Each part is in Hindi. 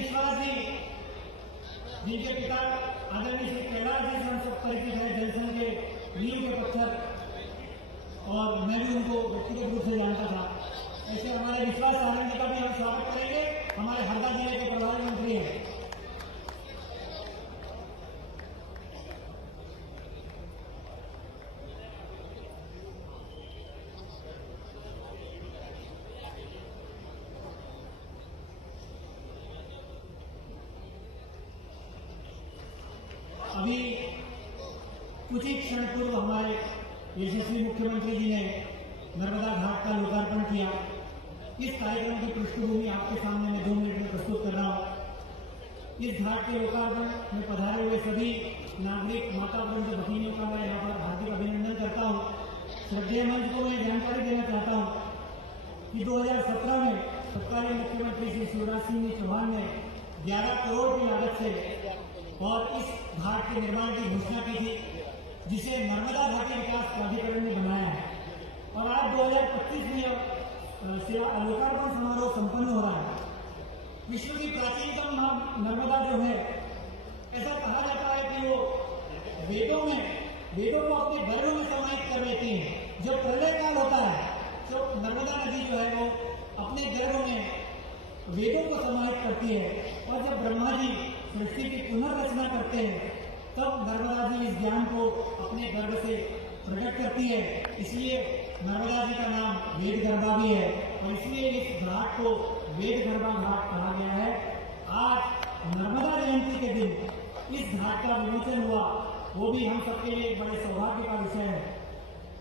विश्वास जी, जिनके पिता आदरणीय श्री कैलाश जी से हम सब परिचित है, जलसंघ के नींव के पत्थर, और मैं भी उनको व्यक्तिगत रूप से जानता था। ऐसे हमारे विश्वास सारंग जी का भी हम स्वागत करेंगे। हमारे हरदा जिले के प्रभारी मंत्री हैं। अभी कुछ ही क्षण पूर्व हमारे यशस्वी मुख्यमंत्री जी ने नर्मदा घाट का लोकार्पण किया। इस कार्यक्रम की पृष्ठभूमि आपके सामने मैं 2 मिनट में प्रस्तुत कर रहा हूँ। इस घाट के लोकार्पण में पधारे हुए सभी नागरिक माता वृंद भगिनियों का मैं यहाँ पर हार्दिक अभिनंदन करता हूँ। श्रद्धेय मंच को मैं जानकारी देना चाहता हूँ कि 2017 में तत्कालीन मुख्यमंत्री श्री शिवराज सिंह चौहान ने 11 करोड़ की लागत से और इस घाट के निर्माण की घोषणा की थी, जिसे नर्मदा घाटी विकास प्राधिकरण ने बनाया है। और आज 2025 में सेवा लोकार्पण समारोह संपन्न हो रहा है। विश्व की प्राचीनतम नर्मदा जो है, ऐसा कहा जाता है कि वो वेदों को अपने गर्भ में समाहित कर लेती है। जब प्रलय काल होता है तो नर्मदा नदी जो है वो अपने गर्भ में वेदों को समाहित करती है, और जब ब्रह्मा जी सृष्टि की पुनर्रचना करते हैं तब नर्मदा जी इस ज्ञान को अपने गर्भ से प्रकट करती है। इसलिए नर्मदा जी का नाम वेद गर्भा भी है, और इसलिए इस घाट को वेद गर्भा घाट कहा गया है। आज नर्मदा जयंती के दिन इस घाट का विमोचन हुआ, वो भी हम सबके लिए एक बड़े सौभाग्य का विषय है।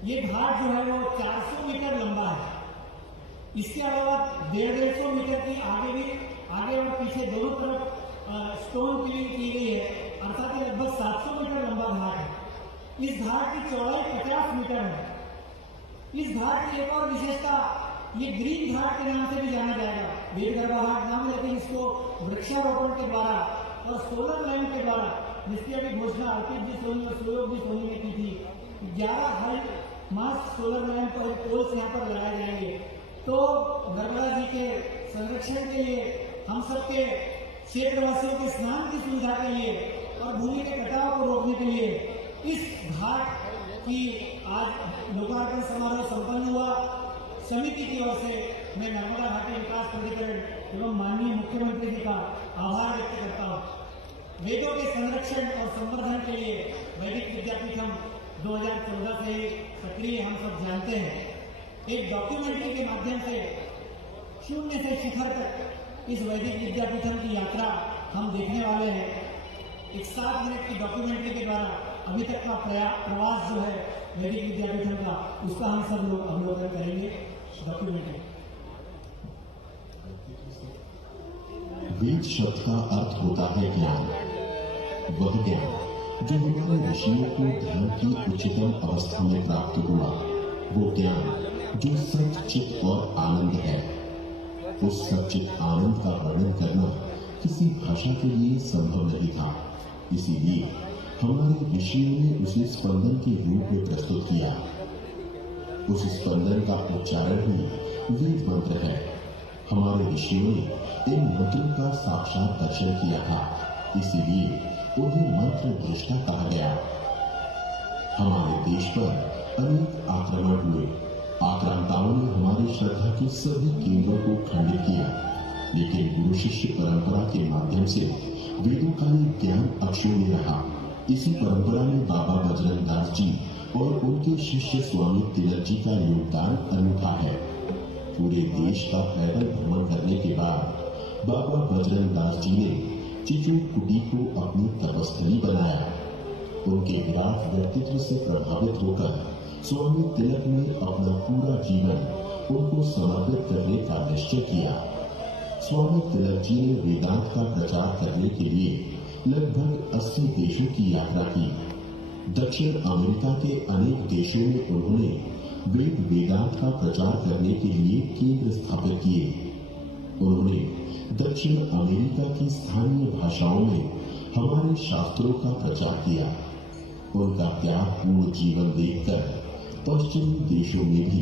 ये घाट जो है वो 400 मीटर लंबा है। इसके अलावा 150 मीटर की आगे और पीछे दोनों तरफ स्टोन फिलिंग की गई है, अर्थात ये लगभग 700 मीटर लंबा घाट है। इस घाट की चौड़ाई 50 मीटर है। इस घाट की एक और विशेषता, ये ग्रीन घाट के नाम से भी जाना जाएगा। वेदगर्भा घाट नाम, लेकिन इसको वृक्षारोपण के द्वारा और सोलर लैंप के द्वारा, जिसकी अभी घोषणा अर्पित जी सोनी और सुयोग जी सोनी ने की थी, 11 हाई मास सोलर लैंप और पोल्स यहाँ पर लगाए जाएंगे। तो नर्मदा जी के संरक्षण के लिए, हम सबके क्षेत्रवासियों के स्नान की सुविधा के लिए और भूमि के कटाव को रोकने के लिए इस घाट की आज लोकार्पण समारोह संपन्न हुआ। समिति की ओर से मैं नर्मदा घाटी विकास प्राधिकरण एवं माननीय मुख्यमंत्री जी का आभार व्यक्त करता हूँ। वेदों के संरक्षण और संवर्धन के लिए वैदिक विद्यापीठम 2014 से सक्रिय हम सब जानते हैं। एक डॉक्यूमेंट्री के माध्यम से शून्य से शिखर तक इस वैदिक विद्यापीठम की यात्रा हम देखने वाले हैं। एक 7 मिनट की डॉक्यूमेंट्री के द्वारा अभी तक का प्रवास जो है वैदिक विद्यापीठम का, उसका हम सब लोग अवलोकन करेंगे। डॉक्यूमेंट्री। वेद शब्द का अर्थ होता है ज्ञान, वह ज्ञान जो हमारे ऋषियों को धर्म की उच्चतम अवस्था में प्राप्त हुआ, वो ज्ञान जो सच्चित और आनंद है। उस सच्चित आनंद का वर्णन करना किसी भाषा के लिए संभव नहीं था, इसीलिए हमारे ऋषियों ने उसे स्पंदन के रूप में प्रस्तुत किया। उस स्पंदन का उच्चारण ही वेद मंत्र है। हमारे ऋषियों ने इन मंत्रों का साक्षात दर्शन किया था, इसीलिए उन्हें मंत्र दृष्टा कहा गया। हमारे देश पर अनेक आक्रमण हुए। आक्रांताओं ने हमारी श्रद्धा के सभी केंद्रों को खंडित किया, लेकिन गुरु शिष्य परंपरा के माध्यम से वेदों का ये ज्ञान अक्षुण्य रहा। इसी परंपरा में बाबा बजरंग दास जी और उनके शिष्य स्वामी तिलक जी का योगदान अनूठा है। पूरे देश का पैदल भ्रमण करने के बाद बाबा बजरंग दास जी ने चित्रकूटी को अपनी तपस्थली बनाया। उनके विराट व्यक्तित्व से प्रभावित होकर स्वामी तिलक ने अपना पूरा जीवन उनको समर्पित करने का निश्चय किया। स्वामी तिलक जी ने वेदांत का प्रचार करने के लिए लगभग 80 देशों की यात्रा की। दक्षिण अमेरिका के अनेक देशों में उन्होंने वेदांत का प्रचार करने के लिए केंद्र स्थापित किए। उन्होंने दक्षिण अमेरिका की स्थानीय भाषाओं में हमारे शास्त्रों का प्रचार किया। उनका त्यागपूर्ण जीवन देखकर पश्चिमी देशों में भी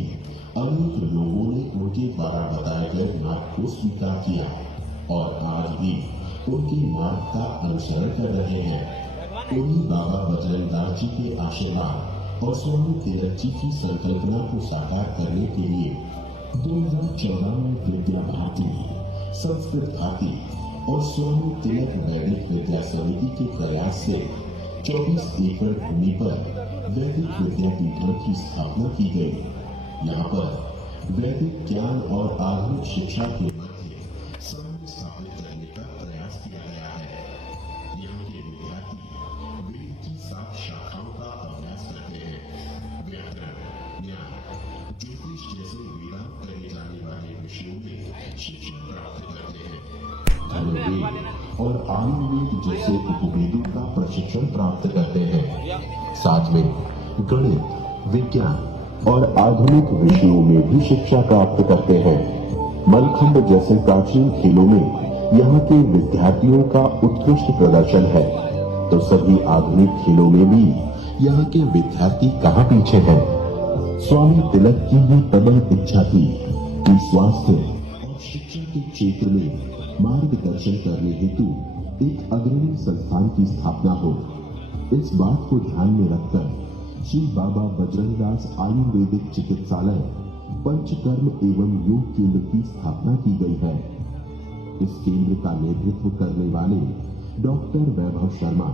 अनेक लोगों ने उनके द्वारा बताए गए मार्ग को स्वीकार किया, और आज भी उनके मार्ग का अनुसरण कर रहे हैं। उन्हीं बाबा बजरंगदास जी के आशीर्वाद और स्वामी तिलक जी की संकल्पना को साकार करने के लिए 2014 में विद्या भारती, संस्कृत भारती और स्वामी तिलक वैदिक विद्या समिति के प्रयास से 24 एकड़ भूमि पर वैदिक विद्यापीठों की स्थापना की गई। यहाँ पर वैदिक ज्ञान और आधुनिक शिक्षा के मध्य संबंध स्थापित करने का प्रयास किया गया है। यहाँ के विद्यार्थी वेद की 7 शाखाओं का अभ्यास करते हैं। व्याकरण, न्याय, ज्योतिष जैसे वेदांत कहे जाने वाले विषयों में शिक्षा प्राप्त करते हैं। धनुर्वेद और आयुर्वेद जैसे उपवेदों का प्रशिक्षण प्राप्त करते हैं। साथ में गणित, विज्ञान और आधुनिक विषयों में भी शिक्षा प्राप्त करते हैं। मलखंड जैसे प्राचीन खेलों में यहाँ के विद्यार्थियों का उत्कृष्ट प्रदर्शन है, तो सभी आधुनिक खेलों में भी यहाँ के विद्यार्थी कहाँ पीछे हैं। स्वामी तिलक की ही प्रबल इच्छा थी कि स्वास्थ्य और शिक्षा के क्षेत्र में मार्गदर्शन करने हेतु एक अग्रणी संस्थान की स्थापना हो। इस बात को ध्यान में रखकर श्री बाबा बजरंगदास आयुर्वेदिक चिकित्सालय पंचकर्म एवं योग केंद्र की स्थापना की गई है। इस केंद्र का नेतृत्व करने वाले डॉक्टर वैभव शर्मा,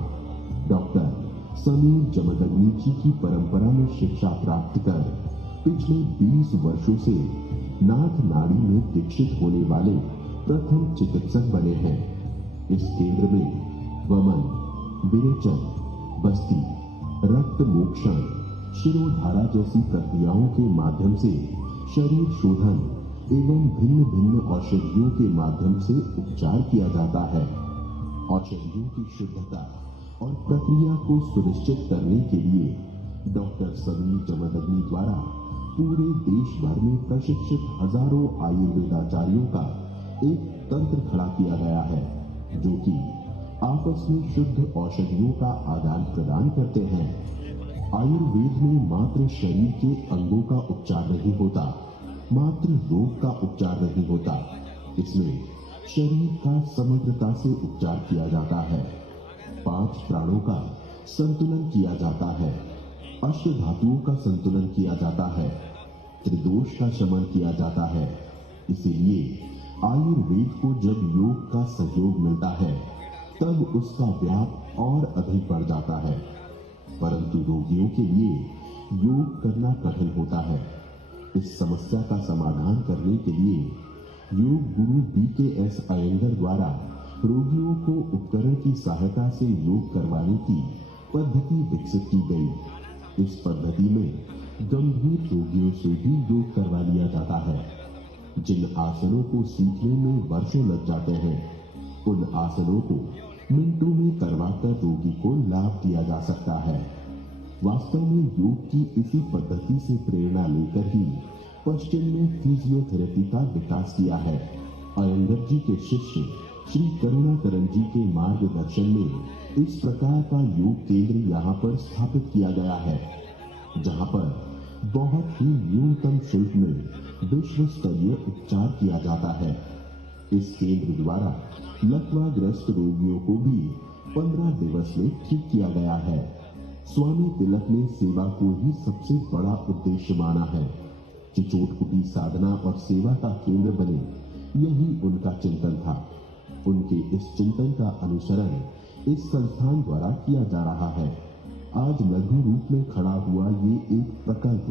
डॉक्टर समीर जमदग्नि जी की परंपरा में शिक्षा प्राप्त कर पिछले 20 वर्षों से नाथ नाड़ी में दीक्षित होने वाले प्रथम चिकित्सक बने हैं। इस केंद्र में वमन, विरेचन, बस्ती, रक्त मोक्षण, शिरोधारा जैसी प्रक्रियाओं के माध्यम से शरीर शोधन एवं भिन्न भिन्न औषधियों के माध्यम से उपचार किया जाता है। औषधियों की शुद्धता और प्रक्रिया को सुनिश्चित करने के लिए डॉक्टर समीर जमदग्नि द्वारा पूरे देश भर में प्रशिक्षित हजारों आयुर्वेदाचार्यों का एक तंत्र खड़ा किया गया है, जो कि आपस में शुद्ध औषधियों का आदान प्रदान करते हैं। आयुर्वेद में मात्र शरीर के अंगों का उपचार नहीं होता, मात्र रोग का उपचार नहीं होता। इसमें शरीर का समग्रता से उपचार किया जाता है। 5 प्राणों का संतुलन किया जाता है, अष्ट धातुओं का संतुलन किया जाता है, त्रिदोष का शमन किया जाता है। इसीलिए आयुर्वेद को जब योग का सहयोग मिलता है तब उसका व्याप और अधिक बढ़ जाता है। परंतु रोगियों के लिए योग करना कठिन होता है। इस समस्या का समाधान करने के लिए योग गुरु BKS अयंगर द्वारा रोगियों को उपकरण की सहायता से योग करवाने की पद्धति विकसित की गई। इस पद्धति में गंभीर रोगियों से भी योग करवा लिया जाता है। जिन आसनों को सीखने में वर्षों लग जाते हैं, उन आसनों को मिनटों में करवाकर रोगी को लाभ दिया जा सकता है। वास्तव में योग की इसी पद्धति से प्रेरणा लेकर ही पश्चिम ने फिजियोथेरेपी का विकास किया है। अयंगर जी के शिष्य श्री करुणाकरण जी के मार्गदर्शन में इस प्रकार का योग केंद्र यहाँ पर स्थापित किया गया है, जहाँ पर बहुत ही न्यूनतम शुल्क में विश्व स्तरीय उपचार किया जाता है। इस केंद्र द्वारा लकवाग्रस्त रोगियों को भी 15 दिवस में ठीक किया गया है। स्वामी तिलक ने सेवा को ही सबसे बड़ा उद्देश्य माना है। चिचोटकुटी साधना और सेवा का केंद्र बने, यही उनका चिंतन था। उनके इस चिंतन का अनुसरण इस संस्थान द्वारा किया जा रहा है। आज लघु रूप में खड़ा हुआ ये एक प्रकल्प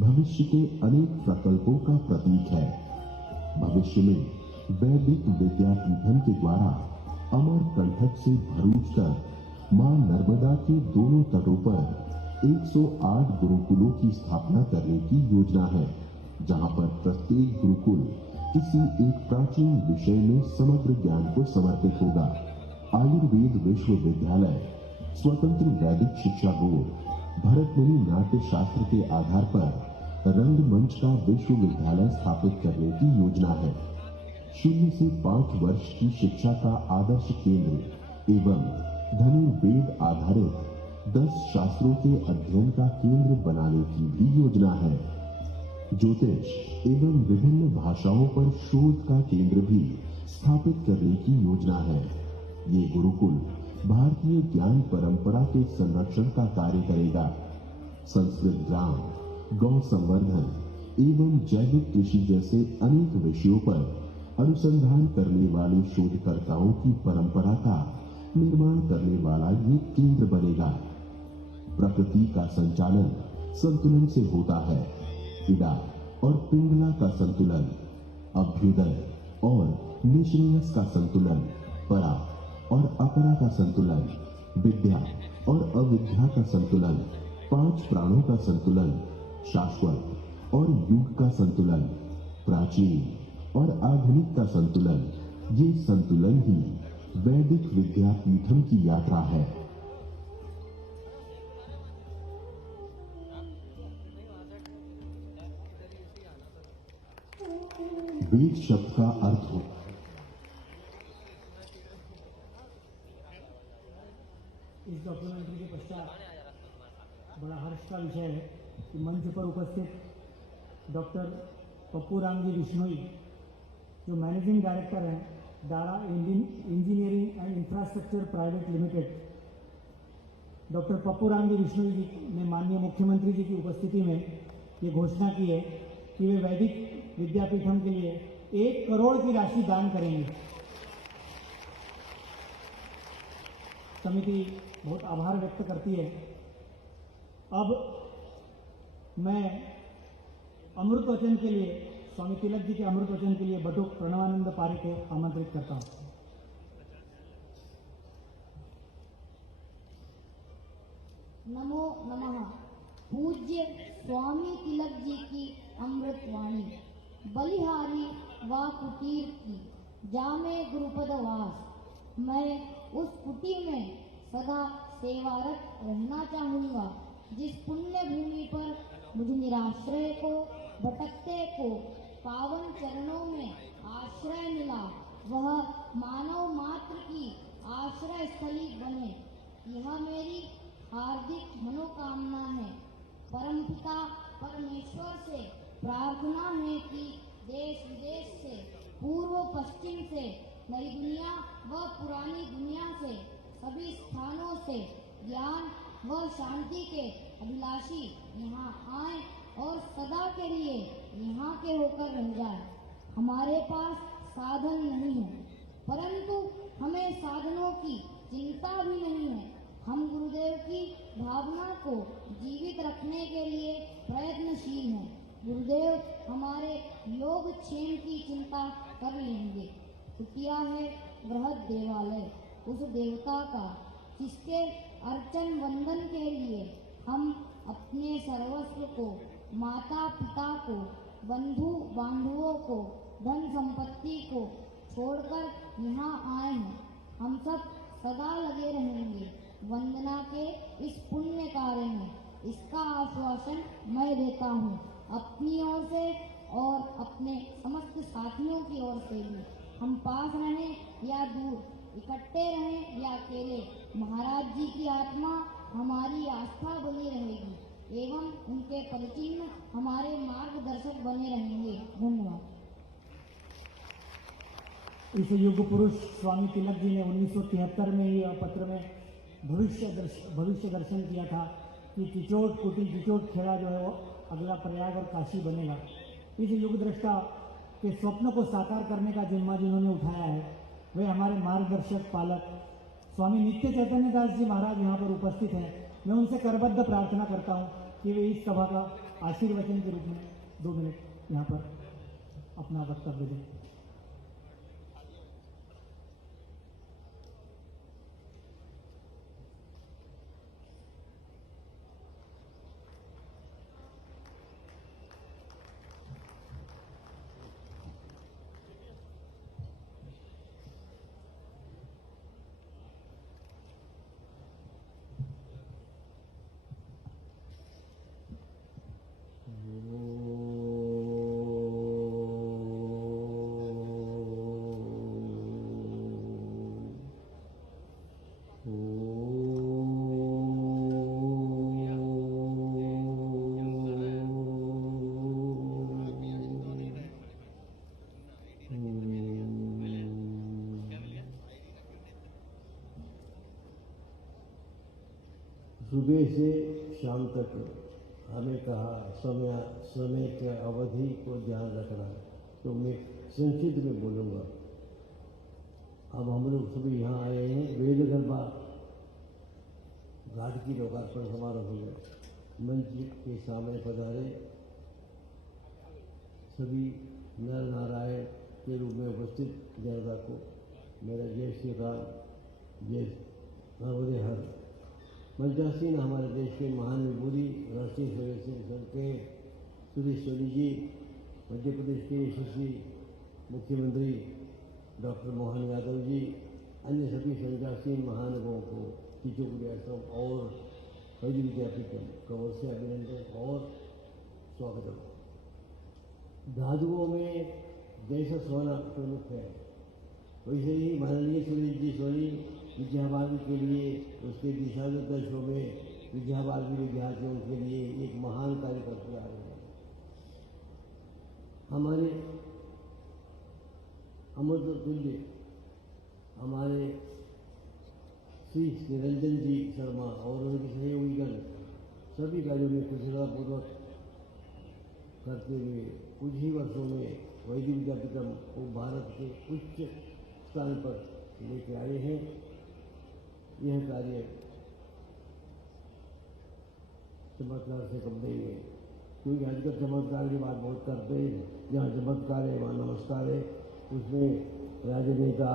भविष्य के अनेक प्रकल्पों का प्रतीक है। भविष्य में वैदिक विद्यापीठम के द्वारा अमरकंटक से भरूच कर मां नर्मदा के दोनों तटों पर 108 गुरुकुलों की स्थापना करने की योजना है, जहां पर प्रत्येक गुरुकुल किसी एक प्राचीन विषय में समग्र ज्ञान को समर्पित होगा। आयुर्वेद विश्वविद्यालय, स्वतंत्र वैदिक शिक्षा बोर्ड, भरतमुनि नाट्य शास्त्र के आधार पर रंगमंच का विश्वविद्यालय स्थापित करने की योजना है। 0 से 5 वर्ष की शिक्षा का आदर्श केंद्र एवं धनुर्वेद आधारित 10 शास्त्रों के अध्ययन का केंद्र बनाने की भी योजना है। ज्योतिष एवं विभिन्न भाषाओं पर शोध का केंद्र भी स्थापित करने की योजना है। ये गुरुकुल भारतीय ज्ञान परंपरा के संरक्षण का कार्य करेगा। संस्कृत ग्राम, गौ संवर्धन एवं जैविक कृषि जैसे अनेक विषयों पर अनुसंधान करने वाले शोधकर्ताओं की परंपरा का निर्माण करने वाला ये केंद्र बनेगा। प्रकृति का संचालन संतुलन से होता है। इडा और पिंगला का संतुलन, अभ्युदय और निश्रेयस का संतुलन, परा और अपरा का संतुलन, विद्या और अविद्या का संतुलन, 5 प्राणों का संतुलन, शाश्वत और युग का संतुलन, प्राचीन और आधुनिक का संतुलन, ये संतुलन ही वैदिक विद्यापीठम की यात्रा है। वेद शब्द का अर्थ हो। इस डॉक्यूमेंट्री के पश्चात बड़ा हर्ष का विषय है कि मंच पर उपस्थित डॉक्टर पप्पू राम जी बिश्नोई, जो मैनेजिंग डायरेक्टर हैं Dara engineering and infrastructure private limited, doctor Pappu Ram ji Bishnoi ji ने माननीय मुख्यमंत्री जी की उपस्थिति में ये घोषणा की है कि वे वैदिक विद्यापीठम के लिए 1 करोड़ की राशि दान करेंगे। समिति बहुत आभार व्यक्त करती है। अब मैं अमृत वचन के लिए, स्वामी तिलक जी के अमृत वचन के लिए बटुक प्रणवानंद पारे को आमंत्रित करता हूं। नमो नमः। पूज्य स्वामी तिलक जी की अमृत वाणी। बलिहारी व कुटीर की जामे गुरुपद वास। मैं उस कुटीर में सदा सेवारत रहना चाहूँगा जिस पुण्य भूमि पर मुझे निराश्रय को, भटकते को पावन चरणों में आश्रय मिला, वह मानव मात्र की आश्रय स्थली बने, यह मेरी हार्दिक मनोकामना है। परमपिता परमेश्वर से प्रार्थना है कि देश विदेश से, पूर्व पश्चिम से, नई दुनिया व पुरानी दुनिया से, सभी स्थानों से ज्ञान व शांति के अभिलाषी यहाँ आए और सदा के लिए यहाँ के होकर रह जाए। हमारे पास साधन नहीं है, परंतु हमें साधनों की चिंता भी नहीं है। हम गुरुदेव की भावना को जीवित रखने के लिए प्रयत्नशील हैं। गुरुदेव हमारे योग क्षेम की चिंता कर लेंगे। कुटिया है बृहद देवालय उस देवता का जिसके अर्चन वंदन के लिए हम अपने सर्वस्व को, माता पिता को, बंधु बांधवों को, धन संपत्ति को छोड़कर यहाँ आए हैं। हम सब सदा लगे रहेंगे वंदना के इस पुण्य कार्य में। इसका आश्वासन मैं देता हूँ अपनी ओर से और अपने समस्त साथियों की ओर से भी। हम पास रहें या दूर, इकट्ठे रहें या अकेले, महाराज जी की आत्मा हमारी आस्था बनी रहेगी एवं उनके परिचिन्न हमारे मार्गदर्शक बने रहेंगे। धन्यवाद। इस युग पुरुष स्वामी तिलक जी ने 1973 में ही पत्र में भविष्य दर्शन किया था कि चिचोट कुटी चिचोट खेड़ा जो है वो अगला प्रयाग और काशी बनेगा। इस युग दृष्टा के स्वप्न को साकार करने का जिम्मा जिन्होंने उठाया है वे हमारे मार्गदर्शक पालक स्वामी नित्य चैतन्य दास जी महाराज यहाँ पर उपस्थित हैं। मैं उनसे करबद्ध प्रार्थना करता हूँ कि वे इस सभा का आशीर्वचन के रूप में 2 मिनट यहाँ पर अपना वक्तव्य दें। सुबह से शाम तक हमें कहा समय के अवधि को ध्यान रखना है, तो मैं संक्षिप्त में बोलूँगा। अब हम लोग सभी यहाँ आए हैं, वेद गरबा घाट की लोकार्पण समारोह में मंच के सामने पधारे सभी नर नारायण के रूप में उपस्थित जनता को मेरा जय श्री राम, जय नर्मदे हर। मंचासीन हमारे देश के महान विभूति राष्ट्रीय स्वयंसेवक संघ के सुरेश सोनी जी, मध्य प्रदेश के यशस्वी मुख्यमंत्री डॉक्टर मोहन यादव जी, अन्य सभी संचासीन महानुभावों को टीचर आश्रम और वैद्य विद्यापीठम का ओर से अभिनंदन और स्वागत। धातुओं में जैसा सोना प्रमुख है, वैसे ही माननीय सुरेश जी सोनी विद्यावादी के लिए उसके दिशा निर्देशों में विद्यावादी विद्यार्थियों के लिए एक महान कार्य करते आ रहे हैं। हमारे अमृत तुल्य हमारे श्री निरंजन जी शर्मा और उनके सहयोगीगण सभी कार्यों में कुशलतापूर्वक करते हुए कुछ ही वर्षों में वैदिक विद्यापीठम को भारत के उच्च स्थान पर लेके आए हैं। यह कार्य चमत्कार से कम नहीं है, क्योंकि आजकल चमत्कार की बात बहुत करते हैं। जहाँ चमत्कार है वहाँ नमस्कार है। उसमें राजनेता,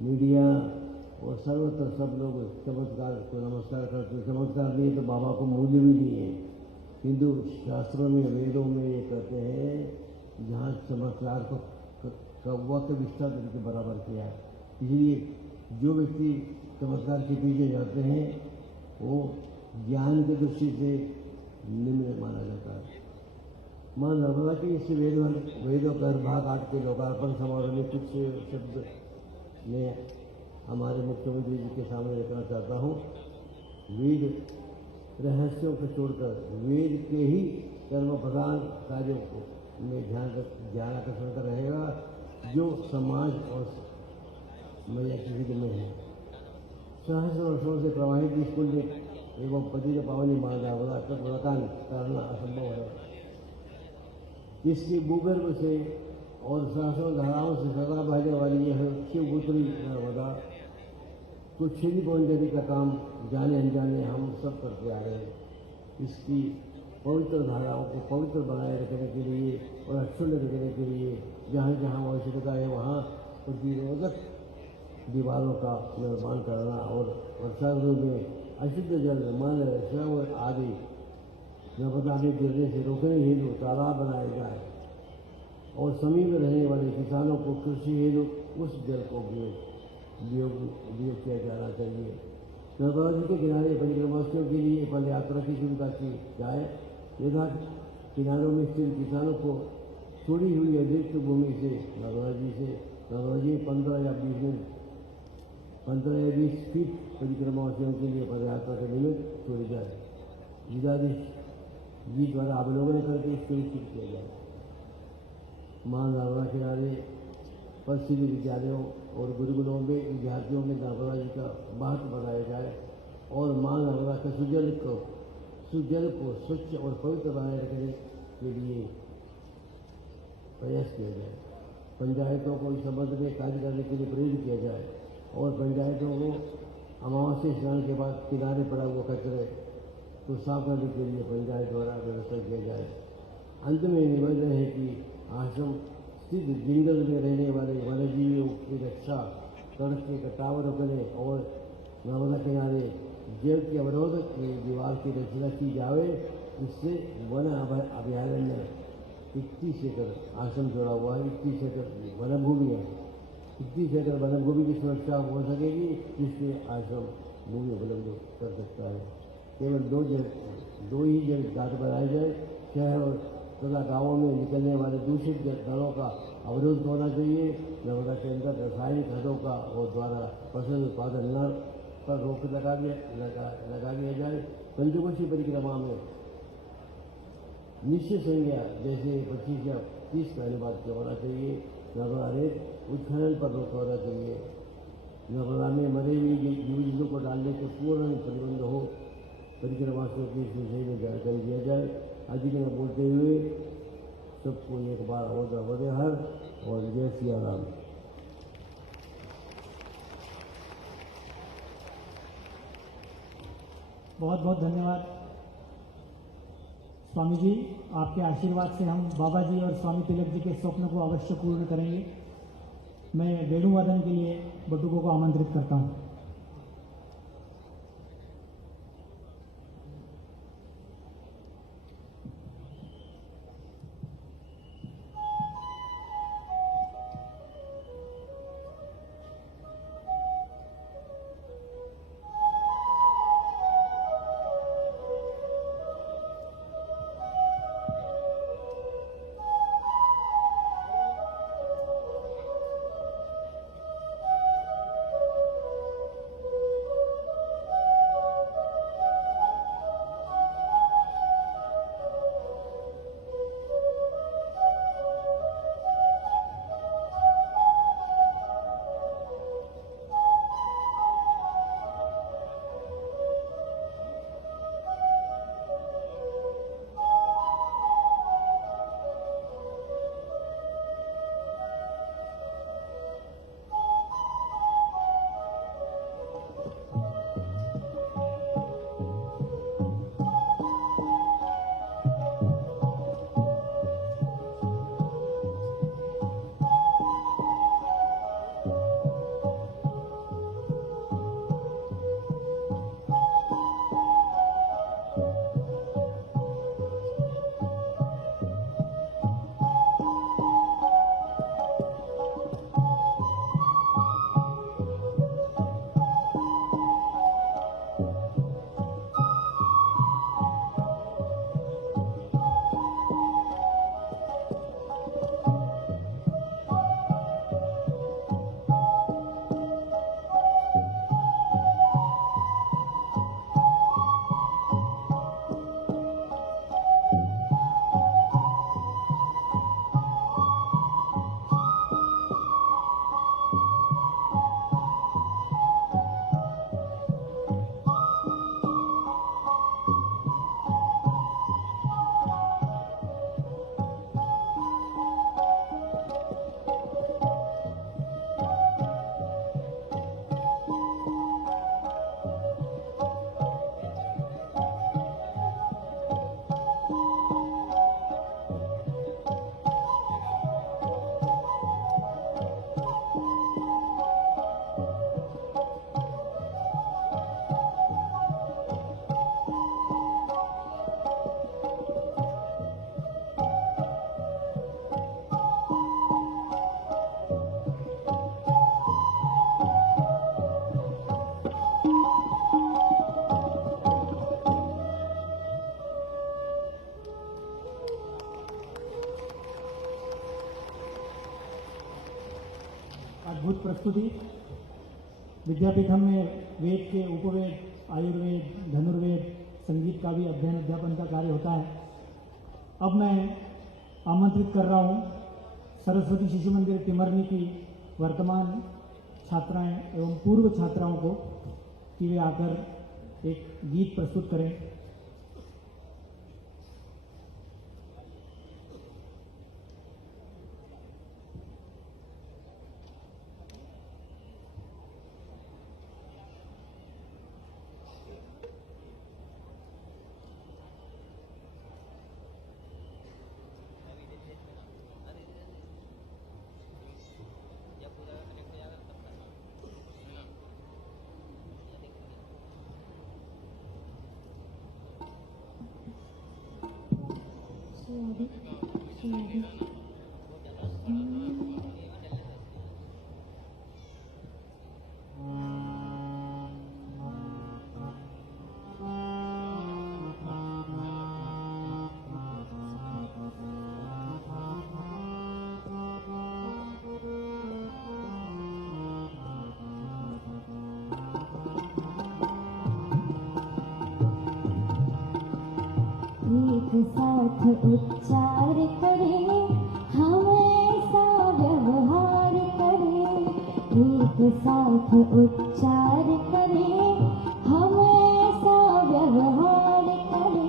मीडिया और सर्वत्र सब लोग चमत्कार को नमस्कार करते हैं। चमत्कार नहीं है तो बाबा को मूल्य भी नहीं है। हिंदू शास्त्रों में, वेदों में ये कहते हैं जहाँ चमत्कार को वक्त विस्तार के बराबर किया है। इसलिए जो व्यक्ति चमत्कार के पीछे जाते हैं वो ज्ञान की दृष्टि से निम्न माना जाता है। मां नर्मदा की इस वेदों पर भाग 8 के लोकार्पण समारोह में कुछ शब्द मैं हमारे मुख्यमंत्री जी के सामने रखना चाहता हूँ। वेद रहस्यों को छोड़कर वेद के ही कर्म प्रधान कार्यों को में ध्यान आकर्षण कर रहेगा, जो समाज और मैया के हित में है। सहस्र वर्षों से प्रवाहित इस पुण्य एवं पतित पावनी माँ नर्मदा का गुणगान करना असंभव है। इसके भूगर्भ से और सहस्रों धाराओं से सदा बहने वाली यह शिवपुत्री नर्मदा को छिड़ी पहुँचाने का काम जाने अनजाने हम सब करते आ रहे हैं। इसकी पवित्र धाराओं को पवित्र बनाए रखने के लिए और अक्षुण्ण रखने के लिए जहाँ जहाँ आवश्यकता है वहाँ प्रतिरोधक दीवारों का निर्माण करना और वर्षा ऋतु में अशुद्ध जल, मल, श्रव आदि नर्मदा में गिरने से रोकने हेतु तालाब बनाए जाए और समीप रहने वाले किसानों को कृषि हेतु उस जल को उपयोग किया जाना चाहिए। नर्मदा जी के किनारे परिक्रमार्थियों के लिए पद यात्रा की सुविधा की जाए। यथा किनारों में स्थित किसानों को छोड़ी हुई अतिरिक्त भूमि से नर्मदा जी 15 या 20 फीट परिक्रमार्थियों के लिए पदयात्रा के निमित्त छोड़ी जाए। जिलाधीश जी द्वारा अवलोकन करके सुनिश्चित किया जाए। मां नर्मदा किनारे पर सभी विद्यालयों और गुरुकुलों में विद्यार्थियों में नर्मदा जी का महत्व बताया जाए और मां नर्मदा के सुजल को स्वच्छ और पवित्र बनाए रखने के लिए प्रयास किया जाए। पंचायतों को इस संबंध में कार्य करने के लिए प्रेरित किया जाए और पंचायतों को अमावस्या स्नान के बाद किनारे पड़ा हुआ कचरे को साफ करने के लिए पंचायत द्वारा व्यवस्था किया जाए। अंत में निवेदन है कि आश्रम स्थित जंगल में रहने वाले वन्यजीवियों की रक्षा, सड़क के कटाव रोकने और नर्मदा किनारे जल के अवरोध की दीवार की रचना की जाए। इससे वन अभयारण्य 21 एकड़ आश्रम जोड़ा हुआ है, 21 एकड़ वन भूमि है। 21 एकड़ वन भूमि की सुरक्षा हो सकेगी, जिससे आश्रम भूमि उपलब्ध कर सकता है। केवल दो ही जल घाट बनाए जाए। शहर तथा गाँवों में निकलने वाले दूषित जलों का अवरोध होना चाहिए। नर्मदा के अंदर रासायनिक खादों का और द्वारा फसल उत्पादन न पर रोक लगा दिया जाए। पंचकोशी परिक्रमा में निश्चित संख्या जैसे 25 या 30 का अनुपात होना चाहिए। नर्मदा रेत उत्खनन पर रोक होना चाहिए। नर्मदा में मरे हुए जीव को डालने के पूर्ण प्रतिबंध हो। इस विषय में जानकारी दिया जाए। आदि के बोलते हुए सबको एक बार और बड़े हर और जय सिया राम। बहुत बहुत धन्यवाद स्वामी जी। आपके आशीर्वाद से हम बाबा जी और स्वामी तिलक जी के स्वप्न को अवश्य पूर्ण करेंगे। मैं वेणुवादन के लिए बटुकों को आमंत्रित करता हूं। अद्भुत प्रस्तुति। विद्यापीठम में वेद के उपवेद, आयुर्वेद, धनुर्वेद, संगीत का भी अध्ययन अध्यापन का कार्य होता है। अब मैं आमंत्रित कर रहा हूं सरस्वती शिशु मंदिर तिमरनी की वर्तमान छात्राएं एवं पूर्व छात्राओं को कि वे आकर एक गीत प्रस्तुत करें। साथ उच्चार करें, हम ऐसा व्यवहार करें। एक साथ उच्चार करें, हम ऐसा व्यवहार करें।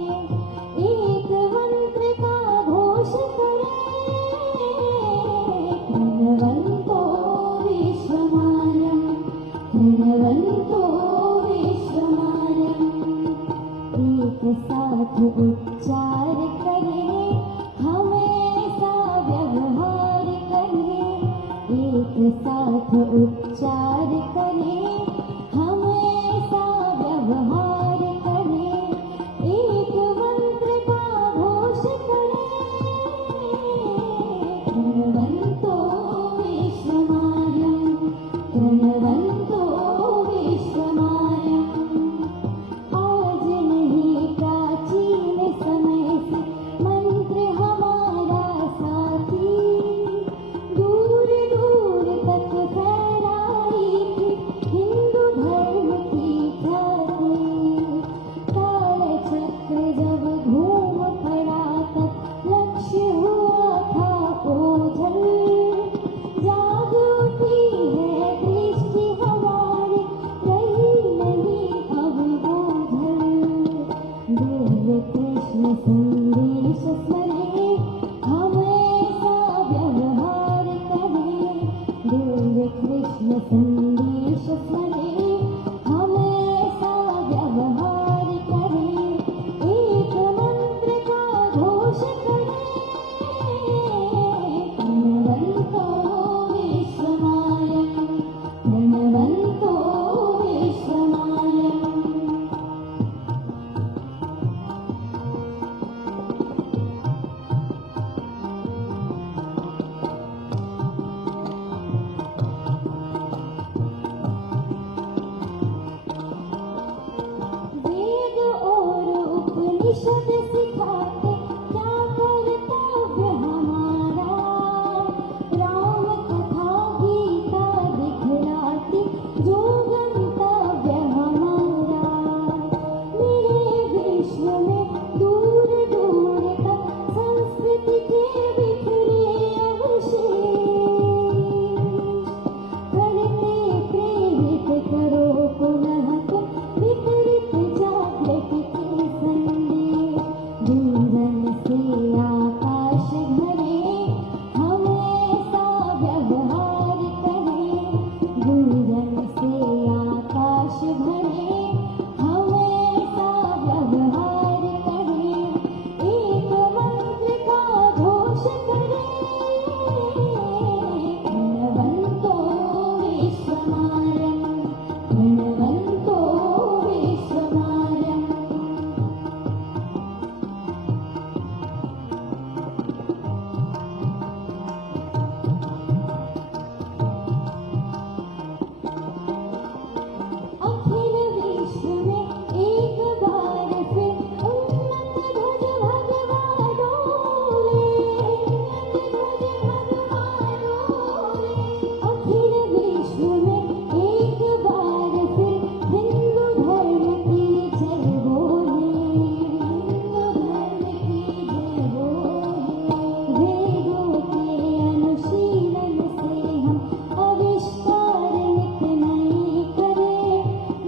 साथ उच्चार करें, हमेशा व्यवहार करें, एक साथ उच्चार करें, हमेशा व्यवहार करें, एक मंत्र का घोष करें, प्रणवन्तो विश्वमार्यं, प्रणवन्तो विश्वमार्यम्। आज नहीं प्राचीन समय से मंत्र हमारा साथी, दूर दूर तक फैलाई थी हिंदू धर्म की ख्याति। काल चक्र जब घूम पड़ा तब लक्ष्य हुआ था ओझल, जाग उठी है दृष्टि हमारी, रही नहीं अब बोझल। दिव्य कृष्ण संदेश स्मरे, हमेशा व्यवहार करें, दिव्य कृष्ण संदेश स्मरे, हमेशा व्यवहार करें, एक मंत्र का घोष करें, प्रणवन्तो विश्वमार्यं, प्रणवन्तो विश्वमार्यम्। वेद और उपनिषद सिखाते क्या कर्तव्य हमारा, राम कथा गीता दिखलाती जो गंतव्य हमारा। मेरे विश्व में दूर दूर तक संस्कृति के बिखरे अवशेष, करते प्रेरित करो पुनः तुम विपरीत जागृति के संदेश। गुंजन से आकाश भरे, हमेशा व्यवहार करें, गुंजन से आकाश भरे, हमेशा व्यवहार करें, एक मंत्र का घोष करें, प्रणवन्तो विश्वमार्यं, प्रणवन्तो विश्वमार्यम्। अखिल विश्व में एक बार फिर उन्नत ध्वज भगवा डोले, उन्नत ध्वज भगवा डोले। अखिल विश्व में एक बार फिर हिंदू धर्म की जय बोले, हिंदू धर्म की जय बोले। वेदों के अनुशीलन से हम आविष्कार नित नए करें,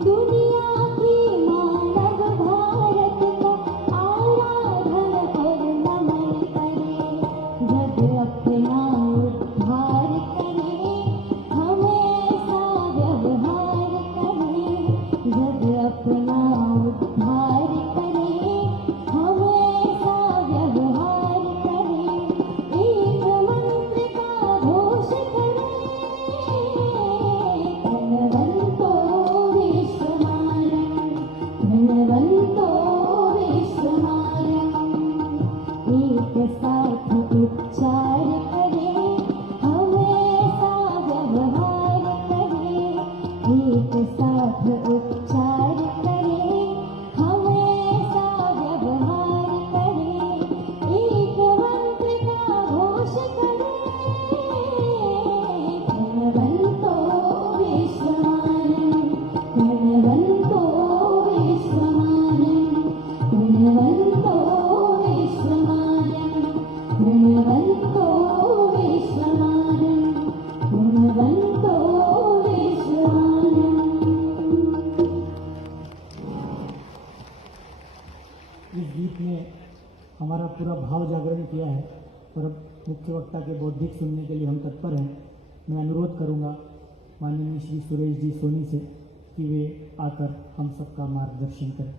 दुनिया की मानव भारत का आराधन और नमन करें। जग अपना उद्धार करें, हमेशा व्यवहार करें, जग अपना उद्धार करें, हमेशा व्यवहार करें, एक मंत्र का घोष करें, प्रणवन्तो विश्वमार्यं, प्रणवन्तो विश्वमार्यम्। एक साथ उच्चार करें, हमेशा व्यवहार करें, एक साथ उच्चार करें, हमेशा व्यवहार करें, एक मंत्र का घोष करें, प्रणवन्तो विश्वमार्यं, प्रणवन्तो विश्वमार्यं, प्रणवन्तो विश्वमार्यं, प्रणवन्तो विश्वमार्यं, प्रणवन्तो विश्वमार्यम्। इस गीत में हमारा पूरा भाव जागरण किया है और अब मुख्य वक्ता के बौद्धिक सुनने के लिए हम तत्पर हैं। मैं अनुरोध करूंगा माननीय श्री सुरेश जी सोनी से कि वे आकर हम सबका मार्गदर्शन करें।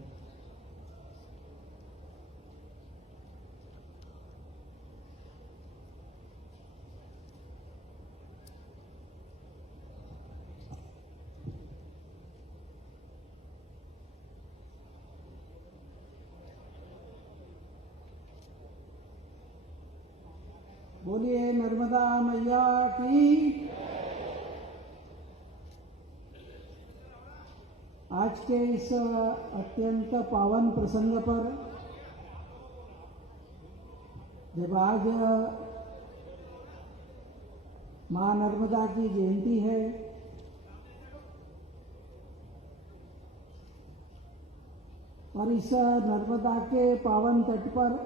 बोलिए नर्मदा मैया की। आज के इस अत्यंत पावन प्रसंग पर जब आज मां नर्मदा की जयंती है, और इस नर्मदा के पावन तट पर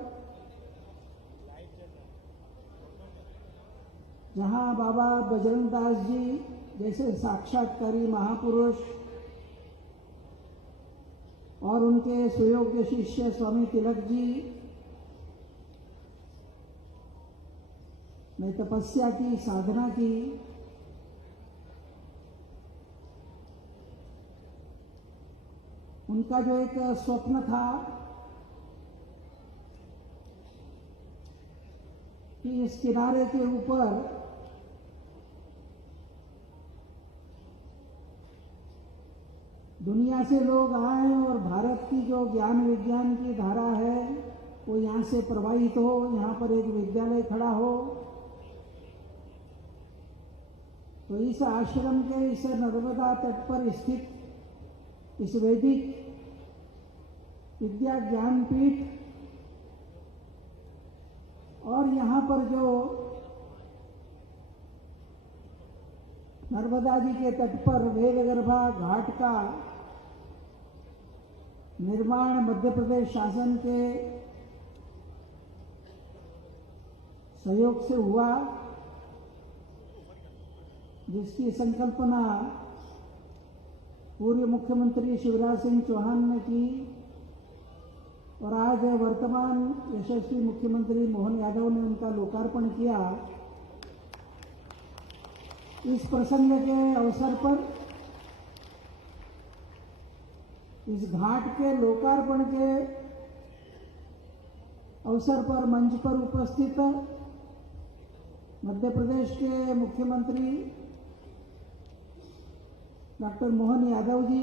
जहां बाबा बजरंग दास जी जैसे साक्षात्कारी महापुरुष और उनके सुयोग्य शिष्य स्वामी तिलक जी ने तपस्या की, साधना की, उनका जो एक स्वप्न था कि इस किनारे के ऊपर दुनिया से लोग आए और भारत की जो ज्ञान विज्ञान की धारा है वो यहाँ से प्रवाहित हो, यहाँ पर एक विद्यालय खड़ा हो। तो इस आश्रम के इस नर्मदा तट पर स्थित इस वैदिक विद्या ज्ञान पीठ और यहाँ पर जो नर्मदा जी के तट पर वेलगर्भा घाट का निर्माण मध्य प्रदेश शासन के सहयोग से हुआ, जिसकी संकल्पना पूर्व मुख्यमंत्री शिवराज सिंह चौहान ने की और आज वर्तमान यशस्वी मुख्यमंत्री मोहन यादव ने उनका लोकार्पण किया। इस प्रसंग के अवसर पर, इस घाट के लोकार्पण के अवसर पर मंच पर उपस्थित मध्य प्रदेश के मुख्यमंत्री डॉक्टर मोहन यादव जी,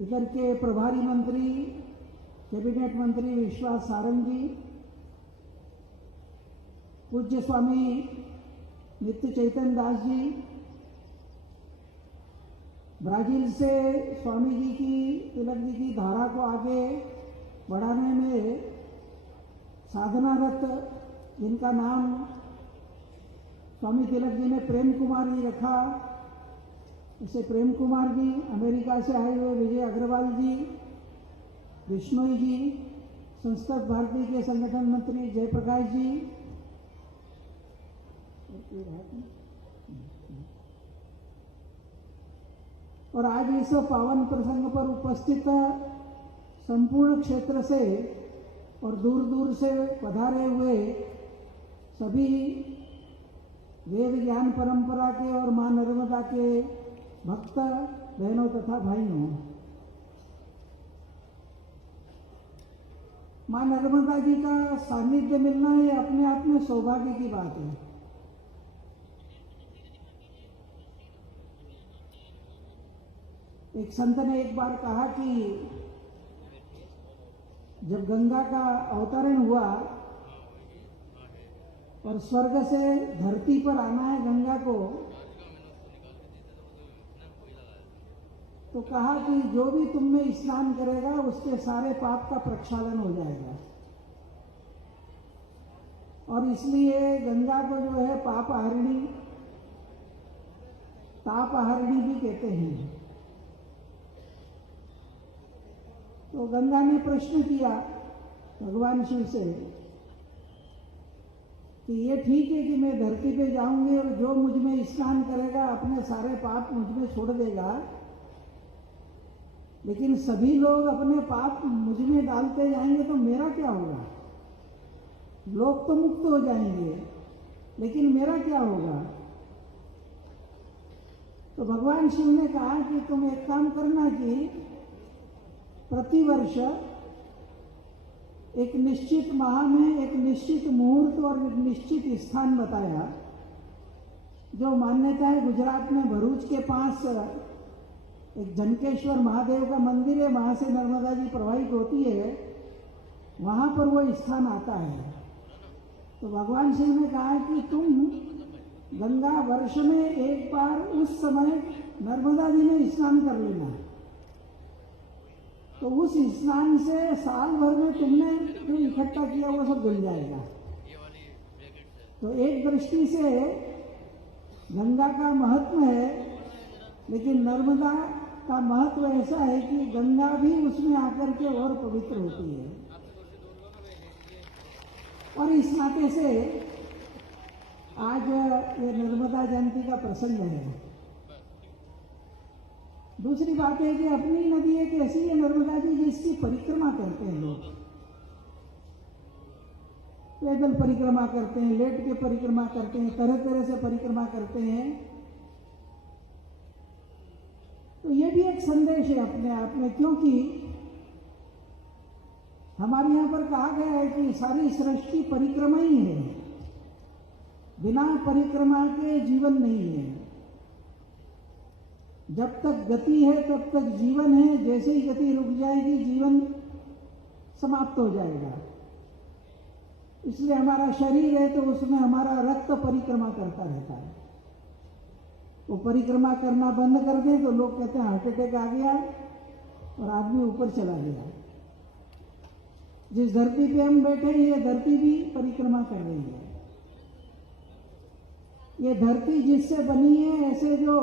इधर के प्रभारी मंत्री कैबिनेट मंत्री विश्वास सारंग जी, पूज्य स्वामी नित्य चैतन्य दास जी, ब्राजील से स्वामी जी की, तिलक जी की धारा को आगे बढ़ाने में साधनारत, जिनका नाम स्वामी तिलक जी ने प्रेम कुमार जी रखा, जैसे प्रेम कुमार जी, अमेरिका से आए हुए विजय अग्रवाल जी, विष्णोई जी, संस्कृत भारती के संगठन मंत्री जयप्रकाश जी, और आज इस पावन प्रसंग पर उपस्थित संपूर्ण क्षेत्र से और दूर दूर से पधारे हुए सभी वेद ज्ञान परंपरा के और मां नर्मदा के भक्त बहनों तथा भाइयों, मां नर्मदा जी का सानिध्य मिलना ये अपने आप में सौभाग्य की बात है। एक संत ने एक बार कहा कि जब गंगा का अवतरण हुआ और स्वर्ग से धरती पर आना है गंगा को, तो कहा कि जो भी तुम में स्नान करेगा उसके सारे पाप का प्रक्षालन हो जाएगा। और इसलिए गंगा को जो है पापहारिणी, तापहारिणी भी कहते हैं। तो गंगा ने प्रश्न किया भगवान शिव से कि ये ठीक है कि मैं धरती पे जाऊंगी और जो मुझ में स्नान करेगा अपने सारे पाप मुझ में छोड़ देगा, लेकिन सभी लोग अपने पाप मुझ में डालते जाएंगे तो मेरा क्या होगा? लोग तो मुक्त हो जाएंगे, लेकिन मेरा क्या होगा? तो भगवान शिव ने कहा कि तुम एक काम करना कि प्रतिवर्ष एक निश्चित माह में एक निश्चित मुहूर्त और एक निश्चित स्थान बताया। जो मान्यता है, गुजरात में भरूच के पास एक जनकेश्वर महादेव का मंदिर है, वहां से नर्मदा जी प्रवाहित होती है, वहां पर वो स्थान आता है। तो भगवान शिव ने कहा कि तुम गंगा वर्ष में एक बार उस समय नर्मदा जी में स्नान कर लेना, तो उस स्नान से साल भर में तुमने जो इकट्ठा किया वो सब धुल जाएगा। तो एक दृष्टि से गंगा का महत्व है, लेकिन नर्मदा का महत्व ऐसा है कि गंगा भी उसमें आकर के और पवित्र होती है। और इस नाते से आज ये नर्मदा जयंती का प्रसंग है। दूसरी बात है कि अपनी नदी एक ऐसी है नर्मदा जी जिसकी परिक्रमा करते हैं लोग, पैदल परिक्रमा करते हैं, लेट के परिक्रमा करते हैं, तरह तरह से परिक्रमा करते हैं। तो ये भी एक संदेश है अपने आप में, क्योंकि हमारे यहाँ पर कहा गया है कि सारी सृष्टि परिक्रमा ही है, बिना परिक्रमा के जीवन नहीं है। जब तक गति है तब तक जीवन है, जैसे ही गति रुक जाएगी जीवन समाप्त हो जाएगा। इसलिए हमारा शरीर है तो उसमें हमारा रक्त परिक्रमा करता रहता है। वो परिक्रमा करना बंद कर दे तो लोग कहते हैं हार्ट अटैक आ गया और आदमी ऊपर चला गया। जिस धरती पे हम बैठे हैं ये धरती भी परिक्रमा कर रही है। ये धरती जिससे बनी है, ऐसे जो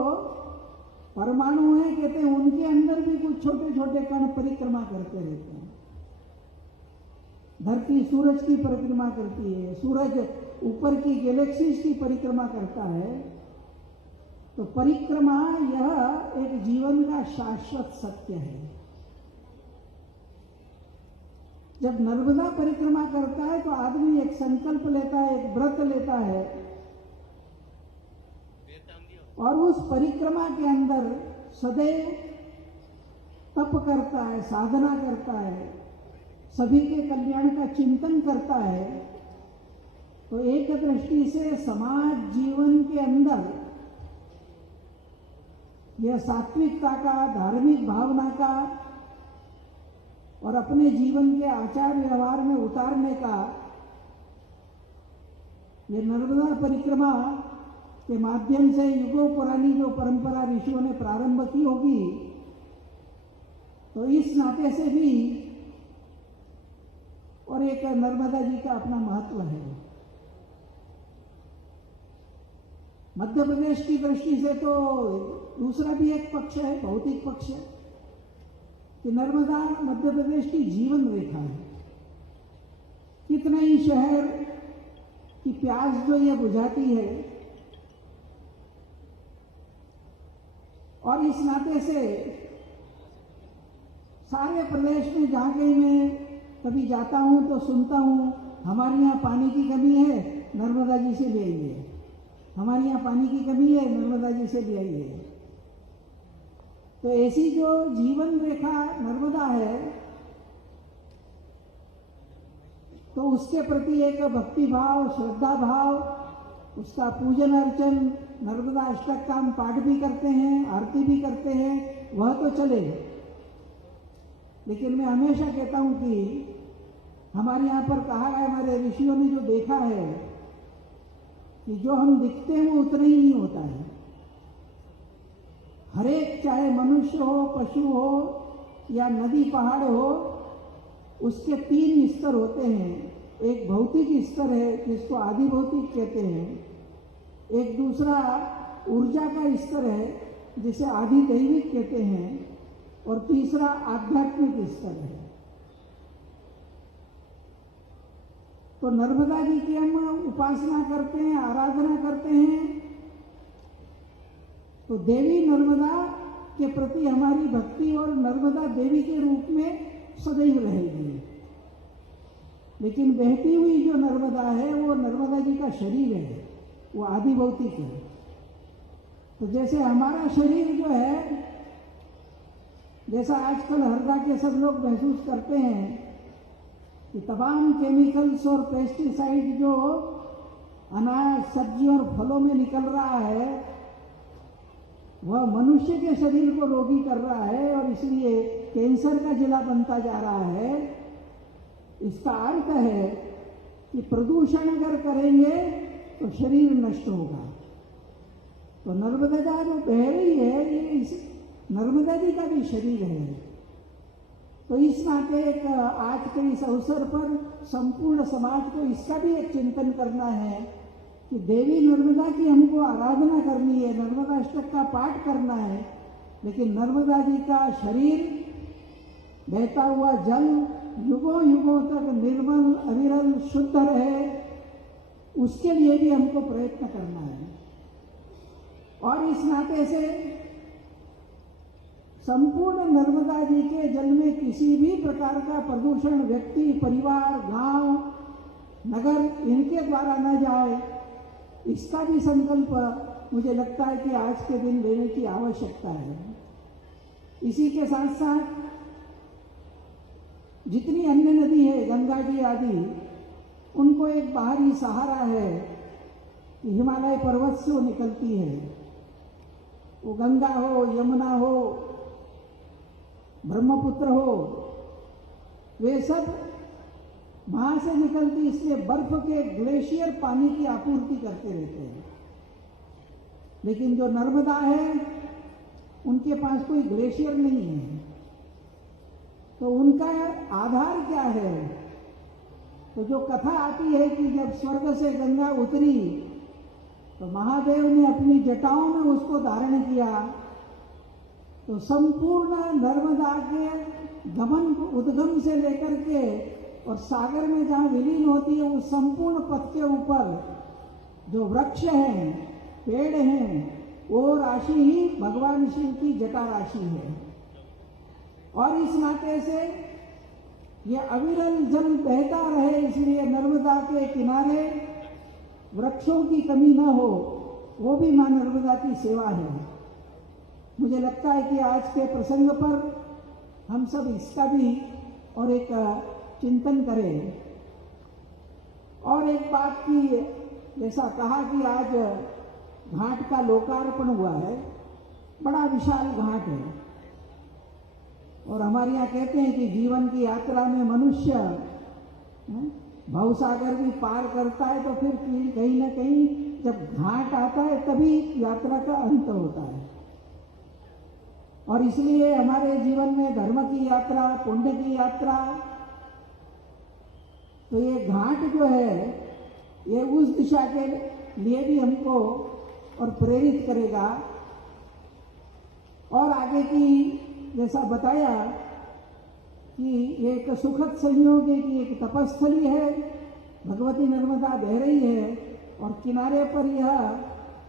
परमाणु हैं कहते हैं उनके अंदर भी कुछ छोटे छोटे कण परिक्रमा करते रहते हैं। धरती सूरज की परिक्रमा करती है, सूरज ऊपर की गैलेक्सीज की परिक्रमा करता है। तो परिक्रमा यह एक जीवन का शाश्वत सत्य है। जब नर्मदा परिक्रमा करता है तो आदमी एक संकल्प लेता है, एक व्रत लेता है और उस परिक्रमा के अंदर सदैव तप करता है, साधना करता है, सभी के कल्याण का चिंतन करता है। तो एक दृष्टि से समाज जीवन के अंदर यह सात्विकता का, धार्मिक भावना का और अपने जीवन के आचार व्यवहार में उतारने का ये नर्मदा परिक्रमा के माध्यम से युगों पुरानी जो परंपरा ऋषियों ने प्रारंभ की होगी, तो इस नाते से भी और एक नर्मदा जी का अपना महत्व है। मध्य प्रदेश की दृष्टि से तो दूसरा भी एक पक्ष है, भौतिक पक्ष है, कि नर्मदा मध्य प्रदेश की जीवन रेखा है। कितने ही शहर की प्यास जो ये बुझाती है, और इस नाते से सारे प्रदेश में जहाँ कहीं मैं कभी जाता हूँ तो सुनता हूँ हमारे यहाँ पानी की कमी है, नर्मदा जी से ले आइए। हमारे यहाँ पानी की कमी है, नर्मदा जी से ले आइए। तो ऐसी जो जीवन रेखा नर्मदा है, तो उसके प्रति एक भक्ति भाव, श्रद्धा भाव, उसका पूजन अर्चन, नर्मदा अष्टक का हम पाठ भी करते हैं, आरती भी करते हैं, वह तो चले। लेकिन मैं हमेशा कहता हूं कि हमारे यहाँ पर कहा है, हमारे ऋषियों ने जो देखा है कि जो हम दिखते हैं वो उतना ही नहीं होता है। हरेक, चाहे मनुष्य हो, पशु हो या नदी पहाड़ हो, उसके 3 स्तर होते हैं। एक भौतिक स्तर है जिसको आदि भौतिक कहते हैं, एक दूसरा ऊर्जा का स्तर है जिसे आदि दैविक कहते हैं, और तीसरा आध्यात्मिक स्तर है। तो नर्मदा जी की हम उपासना करते हैं, आराधना करते हैं, तो देवी नर्मदा के प्रति हमारी भक्ति और नर्मदा देवी के रूप में सदैव रहेगी। लेकिन बहती हुई जो नर्मदा है वो नर्मदा जी का शरीर है, वो आदि भौतिक है। तो जैसे हमारा शरीर जो है, जैसा आजकल हरदा के सब लोग महसूस करते हैं कि तमाम केमिकल्स और पेस्टिसाइड जो अनाज, सब्जी और फलों में निकल रहा है, वह मनुष्य के शरीर को रोगी कर रहा है और इसलिए कैंसर का जिला बनता जा रहा है। इसका अर्थ है कि प्रदूषण अगर करेंगे तो शरीर नष्ट होगा। तो नर्मदा जो बह रही है ये इस नर्मदा जी का भी शरीर है। तो इस नाते एक आज के इस अवसर पर संपूर्ण समाज को इसका भी एक चिंतन करना है कि देवी नर्मदा की हमको आराधना करनी है, नर्मदा अष्टक का पाठ करना है, लेकिन नर्मदा जी का शरीर, बहता हुआ जल युगों युगों तक निर्मल अविरल शुद्ध रहे, उसके लिए भी हमको प्रयत्न करना है। और इस नाते से संपूर्ण नर्मदा जी के जल में किसी भी प्रकार का प्रदूषण व्यक्ति, परिवार, गांव, नगर इनके द्वारा न जाए, इसका भी संकल्प मुझे लगता है कि आज के दिन लेने की आवश्यकता है। इसी के साथ साथ जितनी अन्य नदी है, गंगा जी आदि, उनको एक बाहरी सहारा है कि हिमालय पर्वत से वो निकलती है। वो गंगा हो, यमुना हो, ब्रह्मपुत्र हो, वे सब वहां से निकलती, इसलिए बर्फ के ग्लेशियर पानी की आपूर्ति करते रहते हैं। लेकिन जो नर्मदा है उनके पास कोई ग्लेशियर नहीं है, तो उनका आधार क्या है? तो जो कथा आती है कि जब स्वर्ग से गंगा उतरी तो महादेव ने अपनी जटाओं में उसको धारण किया, तो संपूर्ण नर्मदा के गमन उद्गम से लेकर के और सागर में जहाँ विलीन होती है, उस संपूर्ण पथ के ऊपर जो वृक्ष हैं, पेड़ हैं, वो राशि ही भगवान शिव की जटा राशि है। और इस नाते से ये अविरल जल बहता रहे, इसलिए नर्मदा के किनारे वृक्षों की कमी न हो, वो भी मां नर्मदा की सेवा है। मुझे लगता है कि आज के प्रसंग पर हम सब इसका भी और एक चिंतन करें। और एक बात की, जैसा कहा कि आज घाट का लोकार्पण हुआ है, बड़ा विशाल घाट है, और हमारे यहाँ कहते हैं कि जीवन की यात्रा में मनुष्य भवसागर भी पार करता है, तो फिर कहीं ना कहीं जब घाट आता है तभी यात्रा का अंत होता है। और इसलिए हमारे जीवन में धर्म की यात्रा, पुण्य की यात्रा, तो ये घाट जो है ये उस दिशा के लिए भी हमको और प्रेरित करेगा। और आगे की जैसा बताया कि एक सुखद संयोग है कि एक तपस्थली है, भगवती नर्मदा बह रही है और किनारे पर यह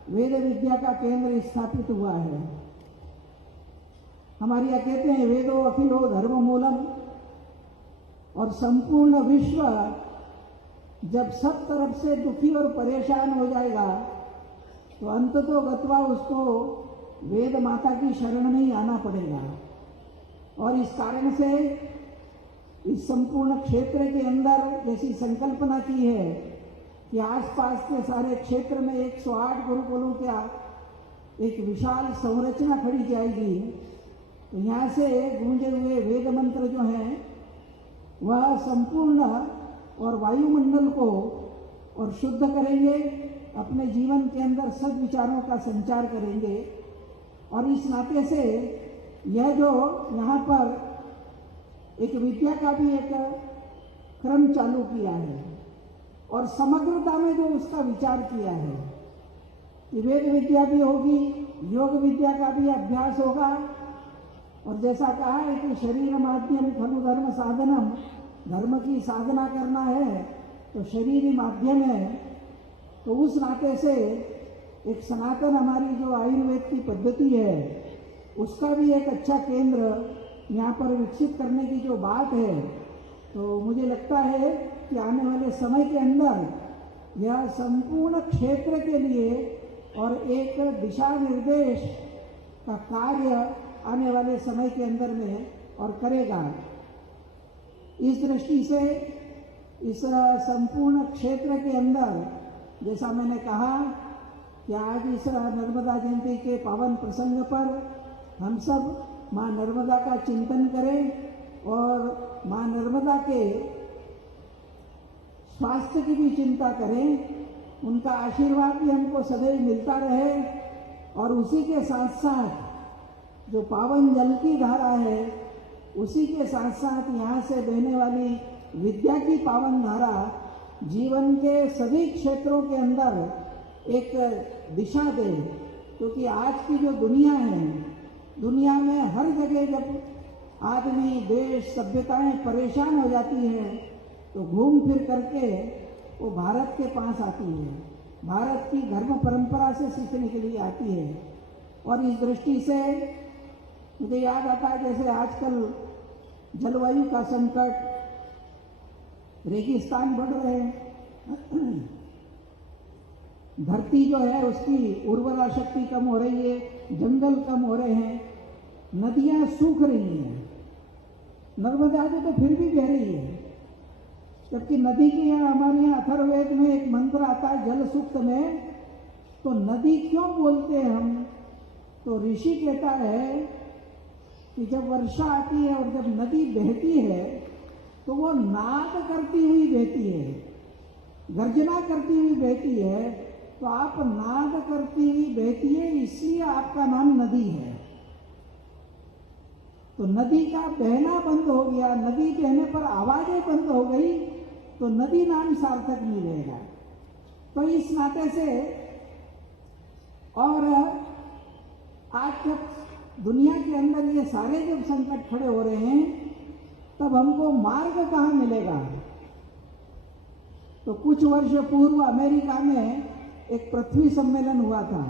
वेद विद्या का केंद्र स्थापित हुआ है। हमारे यहाँ कहते हैं वेदो अखिलो धर्म मूलम, और संपूर्ण विश्व जब सब तरफ से दुखी और परेशान हो जाएगा तो अंततो गत्वा उसको वेद माता की शरण में ही आना पड़ेगा। और इस कारण से इस संपूर्ण क्षेत्र के अंदर जैसी संकल्पना की है कि आसपास के सारे क्षेत्र में 108 गुरुकुलों का एक विशाल संरचना खड़ी जाएगी, तो यहाँ से गूंजे हुए वेद मंत्र जो हैं वह संपूर्ण और वायुमंडल को और शुद्ध करेंगे, अपने जीवन के अंदर सद्विचारों का संचार करेंगे। और इस नाते से यह जो यहाँ पर एक विद्या का भी एक क्रम चालू किया है और समग्रता में जो उसका विचार किया है कि वेद विद्या भी होगी, योग विद्या का भी अभ्यास होगा, और जैसा कहा है कि शरीर माध्यम खलु धर्म साधनम, धर्म की साधना करना है तो शरीर ही माध्यम है। तो उस नाते से एक सनातन हमारी जो आयुर्वेद की पद्धति है उसका भी एक अच्छा केंद्र यहाँ पर विकसित करने की जो बात है, तो मुझे लगता है कि आने वाले समय के अंदर यह संपूर्ण क्षेत्र के लिए और एक दिशा निर्देश का कार्य आने वाले समय के अंदर में और करेगा। इस दृष्टि से इस संपूर्ण क्षेत्र के अंदर जैसा मैंने कहा कि आज इस नर्मदा जयंती के पावन प्रसंग पर हम सब माँ नर्मदा का चिंतन करें और माँ नर्मदा के स्वास्थ्य की भी चिंता करें, उनका आशीर्वाद भी हमको सदैव मिलता रहे। और उसी के साथ साथ जो पावन जल की धारा है, उसी के साथ साथ यहाँ से बहने वाली विद्या की पावन धारा जीवन के सभी क्षेत्रों के अंदर एक दिशा दे। क्योंकि आज की जो दुनिया है, दुनिया में हर जगह जब आदमी, देश, सभ्यताएं परेशान हो जाती हैं तो घूम फिर करके वो भारत के पास आती है, भारत की धर्म परंपरा से सीखने के लिए आती है। और इस दृष्टि से मुझे याद आता है जैसे आजकल जलवायु का संकट, रेगिस्तान बढ़ रहे हैं, धरती जो है उसकी उर्वरा शक्ति कम हो रही है, जंगल कम हो रहे हैं, नदियां सूख रही हैं। नर्मदा जी तो फिर भी बह रही है, जबकि नदी के यहाँ हमारे यहाँ अथर्ववेद में एक मंत्र आता है जल सूक्त में। तो नदी क्यों बोलते हैं हम? तो ऋषि कहता है कि जब वर्षा आती है और जब नदी बहती है तो वो नाद करती हुई बहती है, गर्जना करती हुई बहती है। तो आप नाद करती हुई बहती है, इसलिए आपका नाम नदी है। तो नदी का बहना बंद हो गया, नदी बहने पर आवाजें बंद हो गई, तो नदी नाम सार्थक नहीं रहेगा। तो इस नाते से, और आज जब दुनिया के अंदर ये सारे जब संकट खड़े हो रहे हैं, तब हमको मार्ग कहाँ मिलेगा? तो कुछ वर्ष पूर्व अमेरिका में एक पृथ्वी सम्मेलन हुआ था।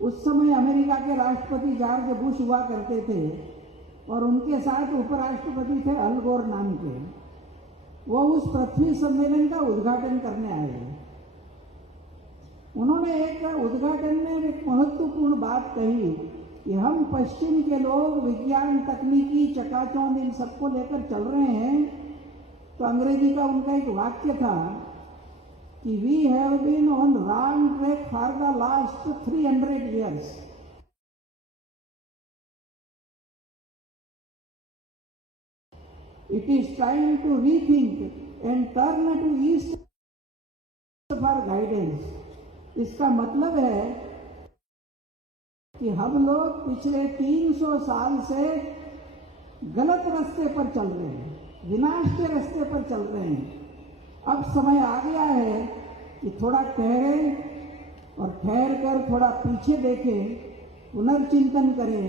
उस समय अमेरिका के राष्ट्रपति जॉर्ज बुश हुआ करते थे और उनके साथ उपराष्ट्रपति थे अल गोर नाम के। वो उस पृथ्वी सम्मेलन का उद्घाटन करने आए। उन्होंने एक उद्घाटन में एक महत्वपूर्ण बात कही कि हम पश्चिम के लोग विज्ञान, तकनीकी, चकाचौंध इन सबको लेकर चल रहे हैं। तो अंग्रेजी का उनका एक वाक्य था कि we have been on wrong track for the last 300 years। It is time to rethink and turn to east for guidance। इसका मतलब है कि हम लोग पिछले 300 साल से गलत रास्ते पर चल रहे हैं, विनाश के रास्ते पर चल रहे हैं। अब समय आ गया है कि थोड़ा ठहरें और ठहर कर थोड़ा पीछे देखें, पुनर्चिंतन करें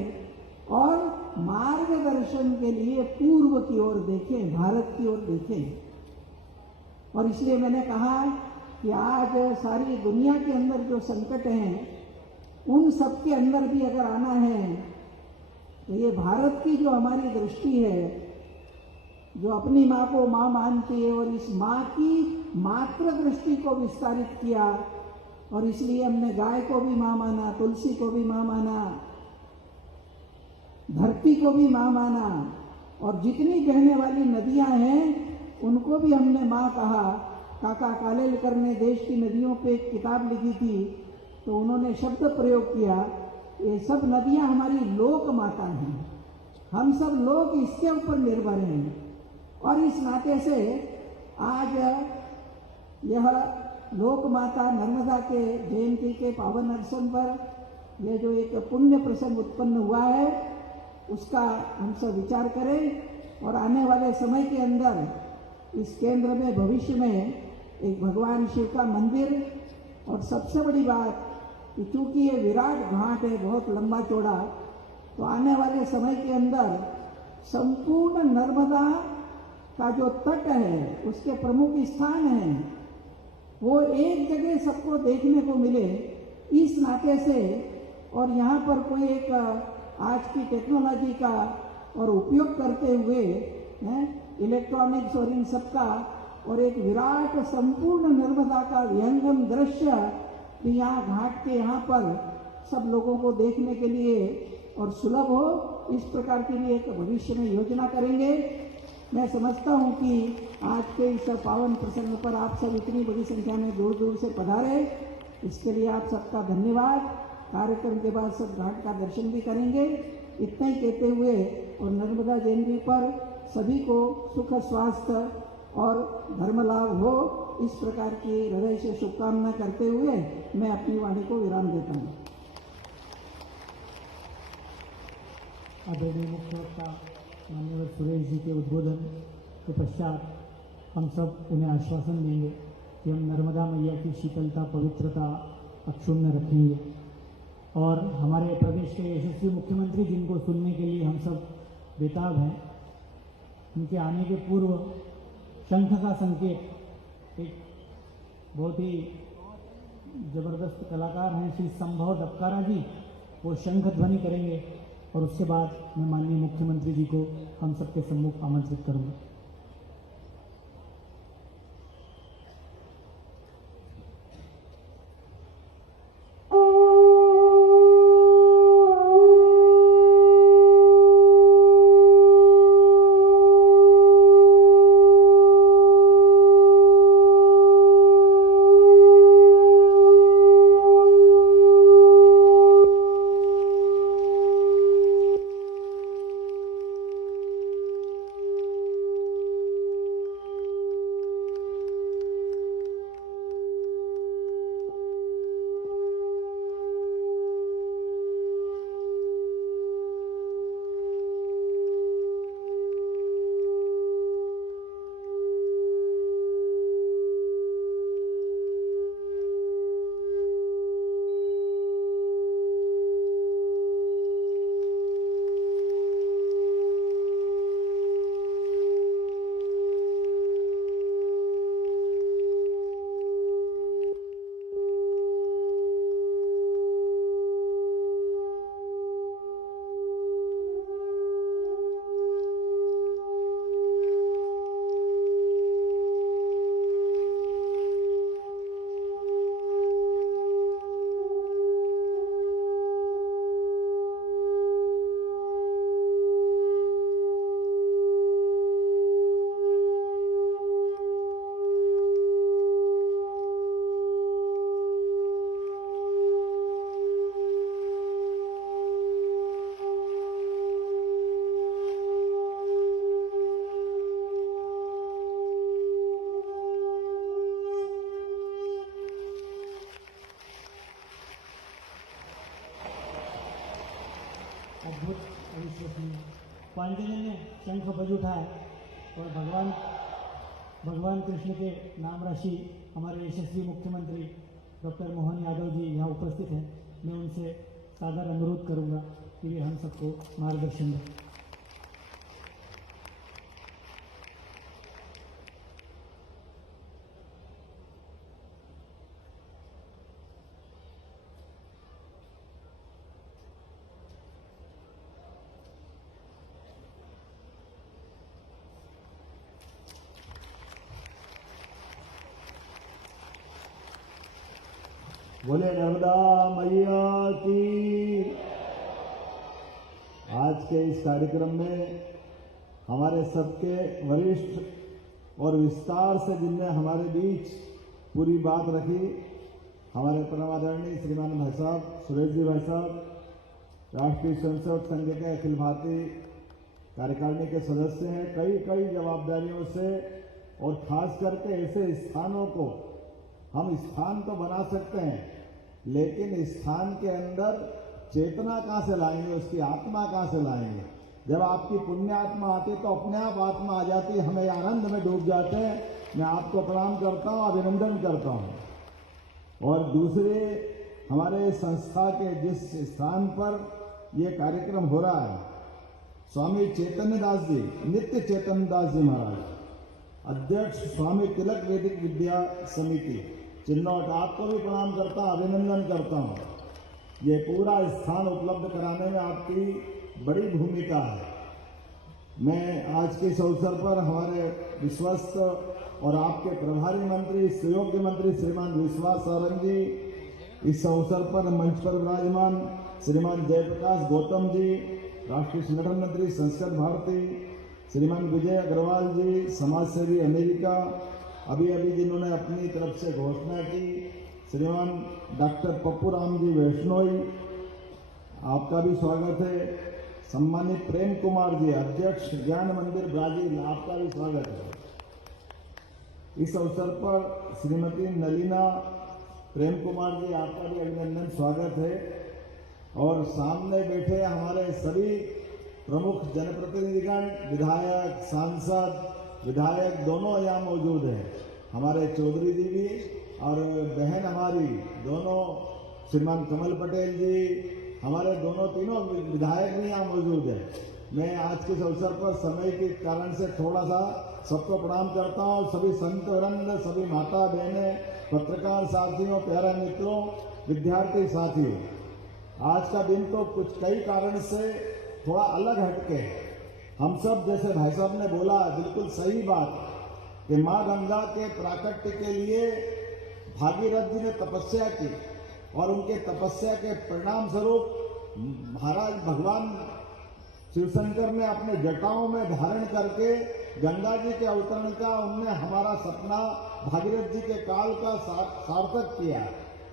और मार्गदर्शन के लिए पूर्व की ओर देखें, भारत की ओर देखें। और इसलिए मैंने कहा कि आज सारी दुनिया के अंदर जो संकट हैं, उन सब के अंदर भी अगर आना है तो ये भारत की जो हमारी दृष्टि है, जो अपनी माँ को माँ मानती है और इस माँ की मातृ दृष्टि को विस्तारित किया, और इसलिए हमने गाय को भी माँ माना, तुलसी को भी माँ माना, धरती को भी माँ माना, और जितनी बहने वाली नदियां हैं उनको भी हमने माँ कहा। काका कालेलकर ने देश की नदियों पे एक किताब लिखी थी, तो उन्होंने शब्द प्रयोग किया, ये सब नदियां हमारी लोक माता हैं, हम सब लोग इसके ऊपर निर्भर हैं। और इस नाते से आज यह लोक माता नर्मदा के जयंती के पावन अवसर पर यह जो एक पुण्य प्रसंग उत्पन्न हुआ है, उसका हम सब विचार करें। और आने वाले समय के अंदर इस केंद्र में भविष्य में एक भगवान शिव का मंदिर, और सबसे बड़ी बात कि चूंकि ये विराट घाट है, बहुत लंबा चौड़ा, तो आने वाले समय के अंदर संपूर्ण नर्मदा का जो तट है, उसके प्रमुख स्थान हैं, वो एक जगह सबको देखने को मिले। इस नाते से, और यहाँ पर कोई एक आज की टेक्नोलॉजी का और उपयोग करते हुए इलेक्ट्रॉनिक्स और इन सब का, और एक विराट संपूर्ण नर्मदा का विहंगम दृश्य भी यहाँ घाट के यहाँ पर सब लोगों को देखने के लिए और सुलभ हो, इस प्रकार के लिए एक भविष्य में योजना करेंगे। मैं समझता हूँ कि आज के इस पावन प्रसंग पर आप सब इतनी बड़ी संख्या में दूर दूर से पधारे, इसके लिए आप सबका धन्यवाद। कार्यक्रम के बाद सब घाट का दर्शन भी करेंगे। इतना ही कहते हुए, और नर्मदा जयंती पर सभी को सुख, स्वास्थ्य और धर्म लाभ हो, इस प्रकार की हृदय से शुभकामना करते हुए मैं अपनी वाणी को विराम देता हूँ। आदरणीय मुख्य वक्ता माननीय सुरेश जी के उद्बोधन के पश्चात हम सब उन्हें आश्वासन देंगे कि हम नर्मदा मैया की शीतलता, पवित्रता अक्षुण्ण रखेंगे और हमारे प्रदेश के यशस्वी मुख्यमंत्री जिनको सुनने के लिए हम सब बेताब हैं, उनके आने के पूर्व शंख का संकेत एक बहुत ही जबरदस्त कलाकार हैं श्री संभव डबकारा जी, वो शंख ध्वनि करेंगे और उसके बाद मैं माननीय मुख्यमंत्री जी को हम सबके सम्मुख आमंत्रित करूंगा। अद्भुत अविश्वसनीय पांडेय ने शंख बज उठाया और भगवान कृष्ण के नाम राशि हमारे यशस्वी मुख्यमंत्री डॉक्टर मोहन यादव जी यहाँ उपस्थित हैं। मैं उनसे सादर अनुरोध करूंगा कि वे हम सबको मार्गदर्शन दें। बोले नर्मदा मैया की। आज के इस कार्यक्रम में हमारे सबके वरिष्ठ और विस्तार से जिनने हमारे बीच पूरी बात रखी, हमारे परमादरणीय श्रीमान भाई साहब सुरेश जी भाई साहब, राष्ट्रीय स्वयंसेवक संघ के अखिल भारतीय कार्यकारिणी के सदस्य हैं। कई जवाबदारियों से और खास करके ऐसे स्थानों को हम स्थान तो बना सकते हैं, लेकिन स्थान के अंदर चेतना कहाँ से लाएंगे, उसकी आत्मा कहाँ से लाएंगे। जब आपकी पुण्य आत्मा आती तो अपने आप आत्मा आ जाती, हमें आनंद में डूब जाते हैं। मैं आपको प्रणाम करता हूँ, अभिनंदन करता हूँ। और दूसरे हमारे संस्था के जिस स्थान पर ये कार्यक्रम हो रहा है, स्वामी चैतन्य दास जी, नित्य चैतन्य दास जी महाराज, अध्यक्ष स्वामी तिलक वैदिक विद्या समिति चिन्नौट, आपको भी प्रणाम करता हूं, अभिनंदन करता हूं। ये पूरा स्थान उपलब्ध कराने में आपकी बड़ी भूमिका है। मैं आज के इस अवसर पर हमारे विश्वस्त और आपके प्रभारी मंत्री, सुयोग्य मंत्री श्रीमान विश्वास सारंग जी, इस अवसर पर मंच पर विराजमान श्रीमान जयप्रकाश गौतम जी, राष्ट्रीय संगठन मंत्री संस्कृत भारती, श्रीमान विजय अग्रवाल जी, समाज सेवी अमेरिका, अभी जिन्होंने अपनी तरफ से घोषणा की, श्रीमान डॉक्टर पप्पू राम जी वैष्णोई, आपका भी स्वागत है। सम्मानित प्रेम कुमार जी, अध्यक्ष ज्ञान मंदिर ब्राजील, आपका भी स्वागत है। इस अवसर पर श्रीमती नलिना प्रेम कुमार जी, आपका भी अभिनंदन, स्वागत है। और सामने बैठे हमारे सभी प्रमुख जनप्रतिनिधिगण, विधायक, सांसद, विधायक दोनों यहाँ मौजूद हैं। हमारे चौधरी जी भी और बहन हमारी दोनों, श्रीमान कमल पटेल जी, हमारे दोनों तीनों विधायक भी यहाँ मौजूद हैं। मैं आज के इस अवसर पर समय के कारण से थोड़ा सा सबको प्रणाम करता हूँ। सभी संत वृंद, सभी माता बहनें, पत्रकार साथियों, प्यारे मित्रों, विद्यार्थी साथियों, आज का दिन तो कुछ कई कारण से थोड़ा अलग हटके है। हम सब, जैसे भाई साहब ने बोला, बिल्कुल सही बात कि माँ गंगा के प्राकट्य के लिए भागीरथ जी ने तपस्या की और उनके तपस्या के परिणाम स्वरूप महाराज भगवान शिवशंकर ने अपने जटाओं में धारण करके गंगा जी के अवतरण का उनने हमारा सपना भागीरथ जी के काल का सार्थक किया।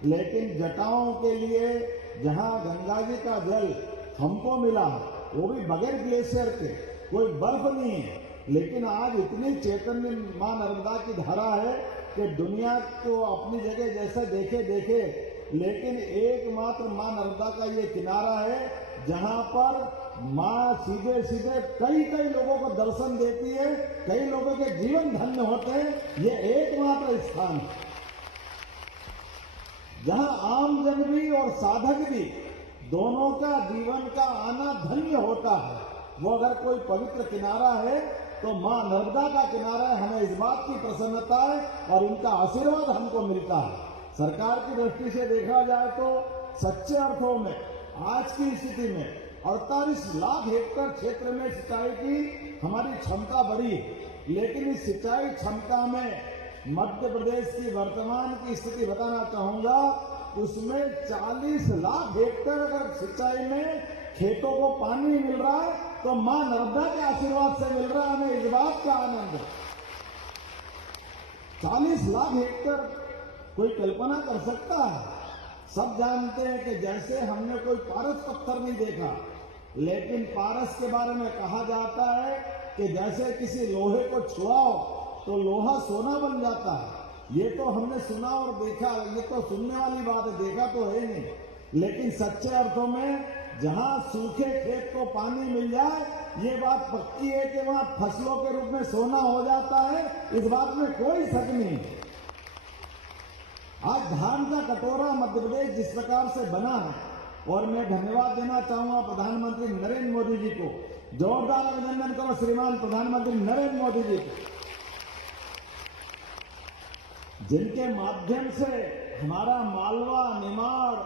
लेकिन जटाओं के लिए जहां गंगा जी का जल हमको मिला, वो भी बगैर ग्लेशियर के, कोई बर्फ नहीं है, लेकिन आज इतनी चैतन्य मां नर्मदा की धारा है कि दुनिया को अपनी जगह जैसे देखे, लेकिन एकमात्र मां नर्मदा का ये किनारा है जहां पर मां सीधे कई लोगों को दर्शन देती है, कई लोगों के जीवन धन्य होते हैं। ये एकमात्र स्थान है जहां आम जन भी और साधक भी दोनों का जीवन का आना धन्य होता है। वो अगर कोई पवित्र किनारा है तो मां नर्मदा का किनारा है। हमें इस बात की प्रसन्नता है और उनका आशीर्वाद हमको मिलता है। सरकार की दृष्टि से देखा जाए तो सच्चे अर्थों में आज की स्थिति में 48 लाख हेक्टेयर क्षेत्र में सिंचाई की हमारी क्षमता बढ़ी, लेकिन इस सिंचाई क्षमता में मध्य प्रदेश की वर्तमान की स्थिति बताना चाहूंगा। उसमें 40 लाख हेक्टेयर अगर सिंचाई में खेतों को पानी मिल रहा है तो मां नर्मदा के आशीर्वाद से मिल रहा है। हमें इस बात का आनंद है। 40 लाख हेक्टेयर कोई कल्पना कर सकता है? सब जानते हैं कि जैसे हमने कोई पारस पत्थर नहीं देखा, लेकिन पारस के बारे में कहा जाता है कि जैसे किसी लोहे को छुआओ तो लोहा सोना बन जाता है। ये तो हमने सुना और देखा, ये तो सुनने वाली बात है, देखा तो है नहीं। लेकिन सच्चे अर्थों में जहां सूखे खेत को पानी मिल जाए, ये बात पक्की है कि वहां फसलों के रूप में सोना हो जाता है। इस बात में कोई शक नहीं। आज धान का कटोरा मध्य प्रदेश जिस प्रकार से बना है, और मैं धन्यवाद देना चाहूंगा प्रधानमंत्री नरेंद्र मोदी जी को। जोरदार अभिनंदन करो श्रीमान प्रधानमंत्री नरेंद्र मोदी जी को, जिनके माध्यम से हमारा मालवा, निमाड़,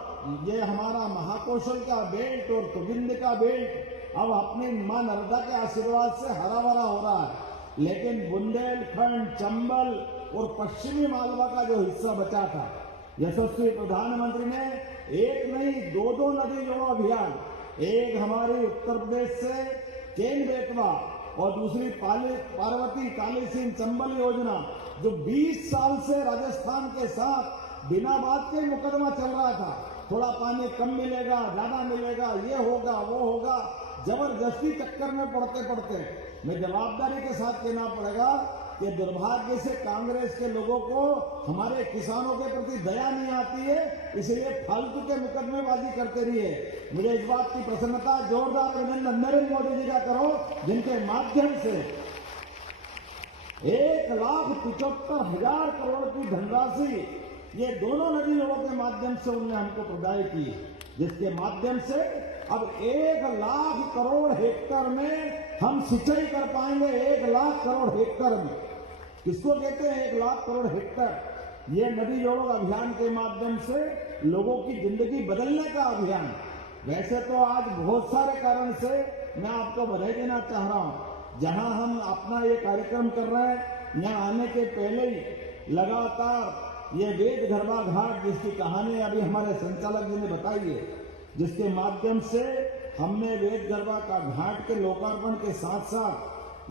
ये हमारा महाकौशल का बेल्ट और तुगिंद का बेल्ट अब अपनी मां नर्मदा के आशीर्वाद से हरा भरा हो रहा है। लेकिन बुंदेलखंड, चंबल और पश्चिमी मालवा का जो हिस्सा बचा था, यशस्वी प्रधानमंत्री ने एक नहीं दो नदी जोड़ो अभियान, एक हमारी उत्तर प्रदेश से केन बेतवा और दूसरी पार्वती काली सिंह चंबल योजना, जो 20 साल से राजस्थान के साथ बिना बात के मुकदमा चल रहा था। थोड़ा पानी कम मिलेगा, ज्यादा मिलेगा, ये होगा वो होगा, जबरदस्ती चक्कर में पड़ते मैं जवाबदारी के साथ कहना पड़ेगा कि दुर्भाग्य से कांग्रेस के लोगों को हमारे किसानों के प्रति दया नहीं आती है, इसलिए फालतू के मुकदमेबाजी करते रहिए। मुझे इस बात की प्रसन्नता, जोरदार अभिनंदन नरेंद्र मोदी जी का करो, जिनके माध्यम से 1,75,000 करोड़ की धनराशि ये दोनों नदी जोड़ों के माध्यम से उन्होंने हमको प्रदान की, जिसके माध्यम से अब 1 लाख करोड़ हेक्टेयर में हम सिंचाई कर पाएंगे। 1 लाख करोड़ हेक्टेयर में, किसको कहते हैं 1 लाख करोड़ हेक्टेयर? ये नदी जोड़ो अभियान के माध्यम से लोगों की जिंदगी बदलने का अभियान। वैसे तो आज बहुत सारे कारण से मैं आपको बधाई देना चाह रहा हूं। जहां हम अपना ये कार्यक्रम कर रहे हैं, यहां आने के पहले ही लगातार ये वेद गरबा घाट, जिसकी कहानी अभी हमारे संचालक जी ने बताई है, जिसके माध्यम से हमने वेद गरबा का घाट के लोकार्पण के साथ साथ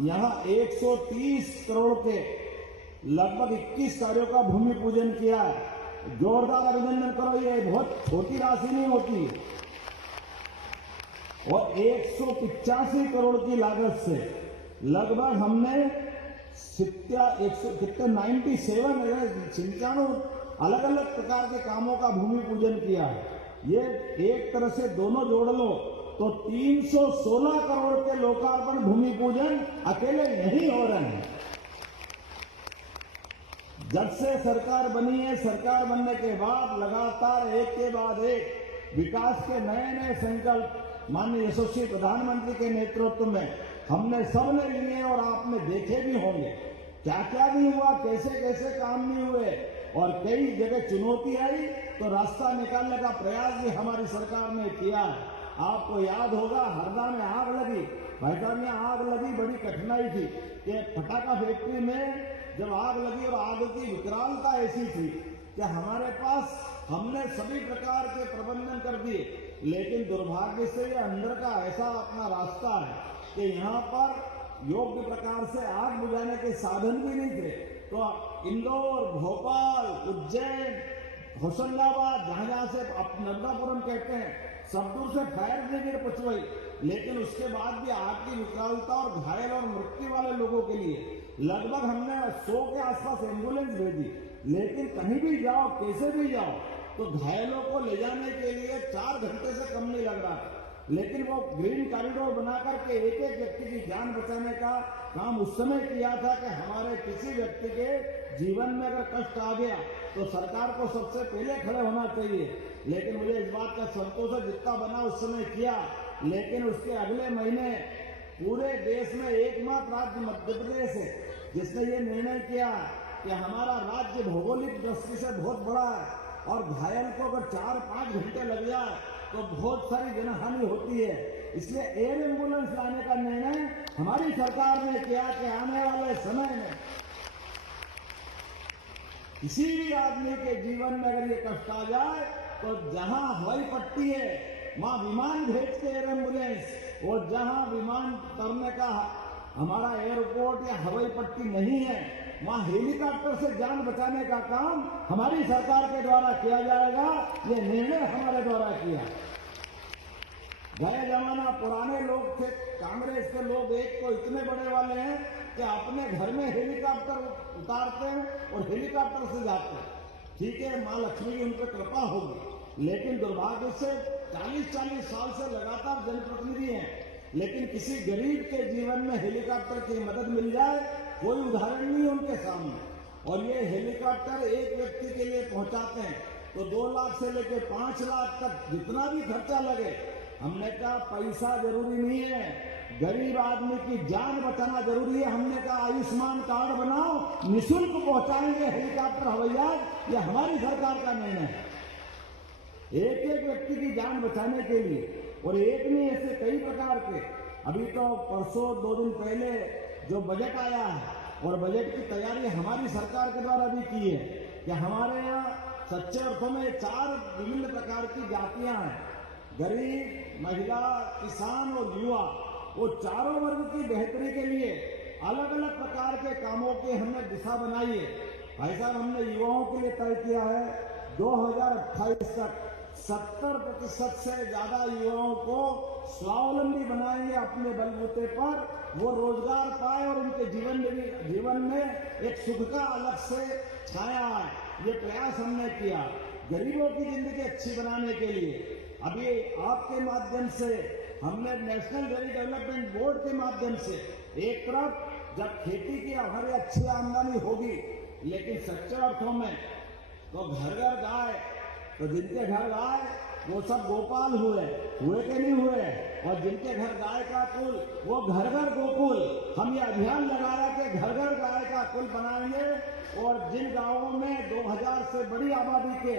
यहाँ 130 करोड़ के लगभग 21 कार्यों का भूमि पूजन किया है। जोरदार अभिनंदन करो, ये बहुत छोटी राशि नहीं होती। और 185 करोड़ की लागत से लगभग हमने 97 अलग अलग प्रकार के कामों का भूमि पूजन किया है। ये एक तरह से दोनों जोड़ लो तो 316 करोड़ के लोकार्पण भूमि पूजन अकेले यही हो रहे हैं। जब से सरकार बनी है, सरकार बनने के बाद लगातार एक के बाद एक विकास के नए नए संकल्प माननीय यशस्वी प्रधानमंत्री के नेतृत्व में हमने सबने लिए और आपने देखे भी होंगे क्या क्या नहीं हुआ, कैसे कैसे काम नहीं हुए और कई जगह चुनौती आई तो रास्ता निकालने का प्रयास भी हमारी सरकार ने किया है। आपको याद होगा हरदा में आग लगी, भाई साहब यहाँ आग लगी, बड़ी कठिनाई थी कि पटाखा फैक्ट्री में जब आग लगी और आग की विकरालता ऐसी थी कि हमारे पास हमने सभी प्रकार के प्रबंधन कर दिए, लेकिन दुर्भाग्य से ये अंदर का ऐसा अपना रास्ता है कि यहाँ पर योग्य प्रकार से आग बुझाने के साधन भी नहीं थे। तो इंदौर, भोपाल, उज्जैन, होशंगाबाद, जहां से नर्मदापुरम कहते हैं, सब दूर से फायर ब्रिगेड पहुंचवाई, लेकिन उसके बाद भी आग की विकरालता और घायल और मृत्यु वाले लोगों के लिए लगभग हमने 100 के आसपास एम्बुलेंस भेजी, लेकिन कहीं भी जाओ, कैसे भी जाओ, तो घायलों को ले जाने के लिए 4 घंटे से कम नहीं लग रहा। लेकिन वो ग्रीन कॉरिडोर बना करके एक एक व्यक्ति की जान बचाने का काम उस समय किया था कि हमारे किसी व्यक्ति के जीवन में अगर कष्ट आ गया तो सरकार को सबसे पहले खड़े होना चाहिए। लेकिन मुझे इस बात का संतोष है, जितना बना उस समय किया, लेकिन उसके अगले महीने पूरे देश में एकमात्र राज्य मध्य प्रदेश है जिसने ये निर्णय किया कि हमारा राज्य भौगोलिक दृष्टि से बहुत बड़ा है और घायल को अगर 4-5 घंटे लग जाए तो बहुत सारी जनहानि होती है। इसलिए एयर एम्बुलेंस लाने का निर्णय हमारी सरकार ने किया कि आने वाले समय में किसी भी आदमी के जीवन में अगर ये कष्ट आ जाए तो जहां हवाई पट्टी है वहां विमान भेजते एयर एम्बुलेंस, और जहां विमान करने का हमारा एयरपोर्ट या हवाई पट्टी नहीं है वहां हेलीकॉप्टर से जान बचाने का काम हमारी सरकार के द्वारा किया जाएगा। ये निर्णय हमारे द्वारा किया। गए जमाना पुराने लोग थे, कांग्रेस के लोग एक तो इतने बड़े वाले हैं कि अपने घर में हेलीकॉप्टर उतारते हैं और हेलीकॉप्टर से जाते हैं। ठीक है, मां लक्ष्मी की उन पर कृपा होगी, लेकिन दुर्भाग्य से 40-40 साल से लगातार जनप्रतिनिधि हैं, लेकिन किसी गरीब के जीवन में हेलीकॉप्टर की मदद मिल जाए कोई उदाहरण नहीं है उनके सामने। और ये हेलीकॉप्टर एक व्यक्ति के लिए पहुंचाते हैं तो 2 लाख से लेकर 5 लाख तक जितना भी खर्चा लगे, हमने कहा पैसा जरूरी नहीं है, गरीब आदमी की जान बचाना जरूरी है। हमने कहा आयुष्मान कार्ड बनाओ, निःशुल्क पहुंचाएंगे हेलीकॉप्टर हवाई जहाज, ये हमारी सरकार का निर्णय है, एक एक व्यक्ति की जान बचाने के लिए। और एक नहीं, ऐसे कई प्रकार के। अभी तो परसों 2 दिन पहले जो बजट आया है और बजट की तैयारी हमारी सरकार के द्वारा भी की है कि हमारे यहाँ सच्चे अर्थों में 4 विभिन्न प्रकार की जातियां हैं, गरीब, महिला, किसान और युवा। वो चारों वर्ग की बेहतरी के लिए अलग अलग प्रकार के कामों की हमने दिशा बनाई है। भाई साहब, हमने युवाओं के लिए तय किया है 2028 तक 70% से ज्यादा युवाओं को स्वावलंबी बनाएंगे, अपने बलबूते पर वो रोजगार पाए और उनके जीवन में एक सुख का अलग से छाया है। ये प्रयास हमने किया गरीबों की जिंदगी अच्छी बनाने के लिए। अभी आपके माध्यम से हमने नेशनल डेयरी डेवलपमेंट बोर्ड के माध्यम से एक तरफ जब खेती की हमारी अच्छी आमदनी होगी, लेकिन सच्चे अर्थों में तो घर घर गाय, तो जिनके घर गाय वो सब गोपाल हुए के नहीं हुए, और जिनके घर गाय का कुल वो घर घर गोकुल। हम ये अभियान लगा रहे कि घर घर गाय का कुल बनाएंगे, और जिन गांवों में 2000 से बड़ी आबादी के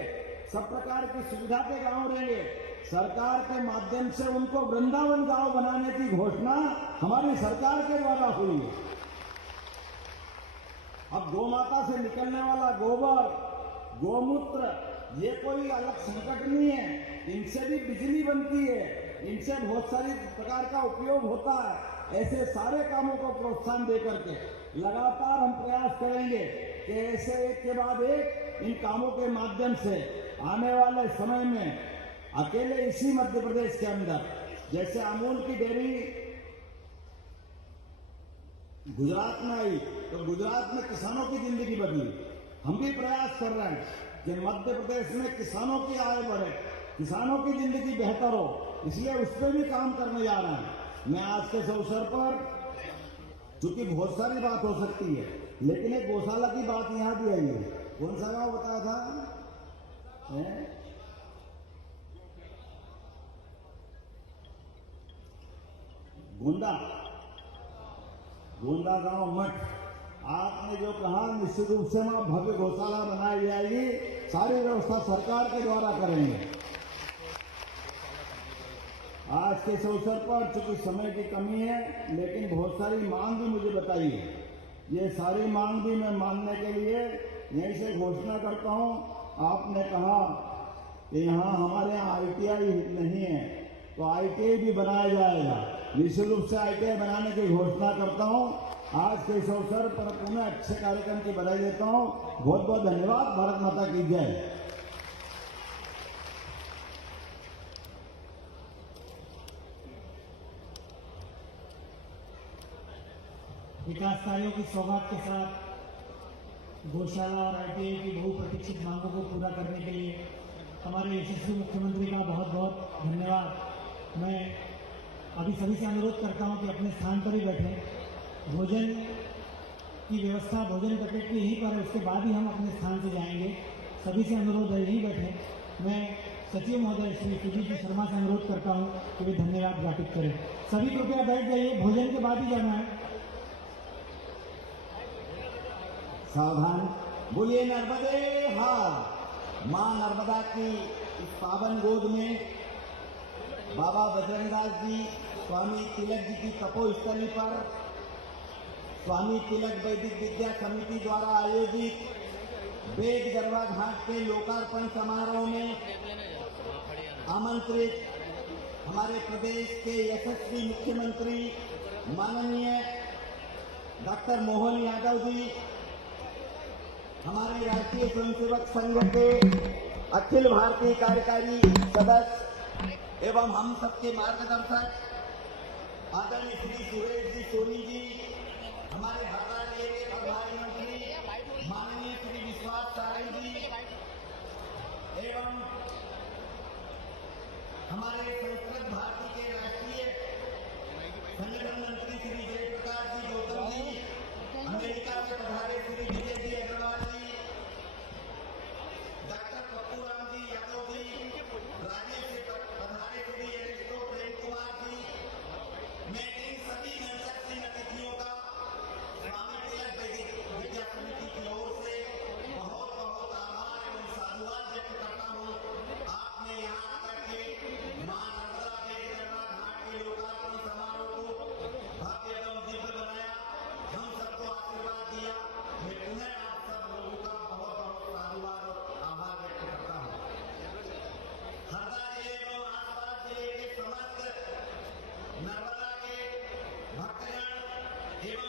सब प्रकार की सुविधा के गांव रहेंगे, सरकार के माध्यम से उनको वृंदावन गांव बनाने की घोषणा हमारी सरकार के द्वारा हुई है। अब गौमाता से निकलने वाला गोबर, गोमूत्र, ये कोई अलग संकट नहीं है, इनसे भी बिजली बनती है, इनसे बहुत सारी प्रकार का उपयोग होता है। ऐसे सारे कामों को प्रोत्साहन देकर के लगातार हम प्रयास करेंगे कि ऐसे एक के बाद एक इन कामों के माध्यम से आने वाले समय में अकेले इसी मध्य प्रदेश के अंदर जैसे अमूल की डेयरी गुजरात में आई तो गुजरात में किसानों की जिंदगी बदली। हम भी प्रयास कर रहे हैं कि मध्य प्रदेश में किसानों की आय बढ़े, किसानों की जिंदगी बेहतर हो, इसलिए उस पर भी काम करने जा रहे हैं। मैं आज के इस अवसर पर, चूंकि बहुत सारी बात हो सकती है, लेकिन एक गौशाला की बात यहाँ भी आई है। कौन सा गांव बताया था? गोंदा गांव मठ। आपने जो कहा, निश्चित रूप से वहां भव्य गौशाला बनाई जाएगी। सारी व्यवस्था सरकार के द्वारा करेंगे। आज के इस अवसर पर चूंकि समय की कमी है, लेकिन बहुत सारी मांग भी मुझे बताई है। ये सारी मांग भी मैं मानने के लिए यहीं से घोषणा करता हूं। आपने कहा कि यहाँ हमारे यहाँ ITI नहीं है, तो ITI भी बनाया जाएगा। निश्चित रूप से ITI बनाने की घोषणा करता हूं। आज के इस अवसर पर पुनः अच्छे कार्यक्रम की बधाई देता हूं। बहुत बहुत धन्यवाद। भारत माता की जय। विकास कार्यों की सौगात के साथ गौशाला और ITI की बहुप्रतीक्षित मांगों को पूरा करने के लिए हमारे यशस्वी मुख्यमंत्री का बहुत बहुत धन्यवाद। मैं अभी सभी से अनुरोध करता हूं कि अपने स्थान पर ही बैठें। भोजन की व्यवस्था भोजन पैकेट की यहीं पर है, उसके बाद ही हम अपने स्थान से जाएंगे। सभी से अनुरोध है यहीं बैठें। मैं सचिव महोदय श्री सुजीत जी शर्मा से अनुरोध करता हूं कि वे धन्यवाद ज्ञापित करें। सभी कृपया बैठ जाइए, भोजन के बाद ही जाना है। सावधान। बोलिए नर्मदे हार। मां नर्मदा की इस पावन गोद में बाबा बजरंगदास जी, स्वामी तिलक जी की तपोस्थली पर स्वामी तिलक वैदिक विद्या समिति द्वारा आयोजित वेद गरबा घाट के लोकार्पण समारोह में आमंत्रित हमारे प्रदेश के यशस्वी मुख्यमंत्री माननीय डॉक्टर मोहन यादव जी, हमारे राष्ट्रीय स्वयंसेवक संघ के अखिल भारतीय कार्यकारी सदस्य एवं हम सबके मार्गदर्शक आदरणीय श्री सुरेश जी सोनी जी, हमारे हरदा जिले के प्रभारी मंत्री माननीय श्री विश्वास सारण जी एवं हमारे संस्कृत भारती के राष्ट्रीय संगठन मंत्री श्री जयप्रकाश जी गौतम जी, अमेरिका से पधारे श्री विजय जी अग्रवाल जी, डॉक्टर पप्पू राम जी यादव जी, राज्य से पधारे श्री एरिस्टो प्रेम कुमार जी। मैं इन सभी गणतंत्र अतिथियों का स्वामी तिलक वैदिक विद्या समिति की ओर से बहुत बहुत आभार एवं साधुवाद व्यक्त करता हूँ। आपने यहाँ आकर के मां नर्मदा वेद गरबा घाट के लोकार्पण समारोह को भव्य एवं दिव्य बनाया, हम सबको आशीर्वाद दिया। मैं पुनः आप सब लोगों का बहुत बहुत साधुवाद और आभार व्यक्त करता हूँ। हरदा जिले एवं आसपास जिले के समस्त नर्मदा के भक्तगण एवं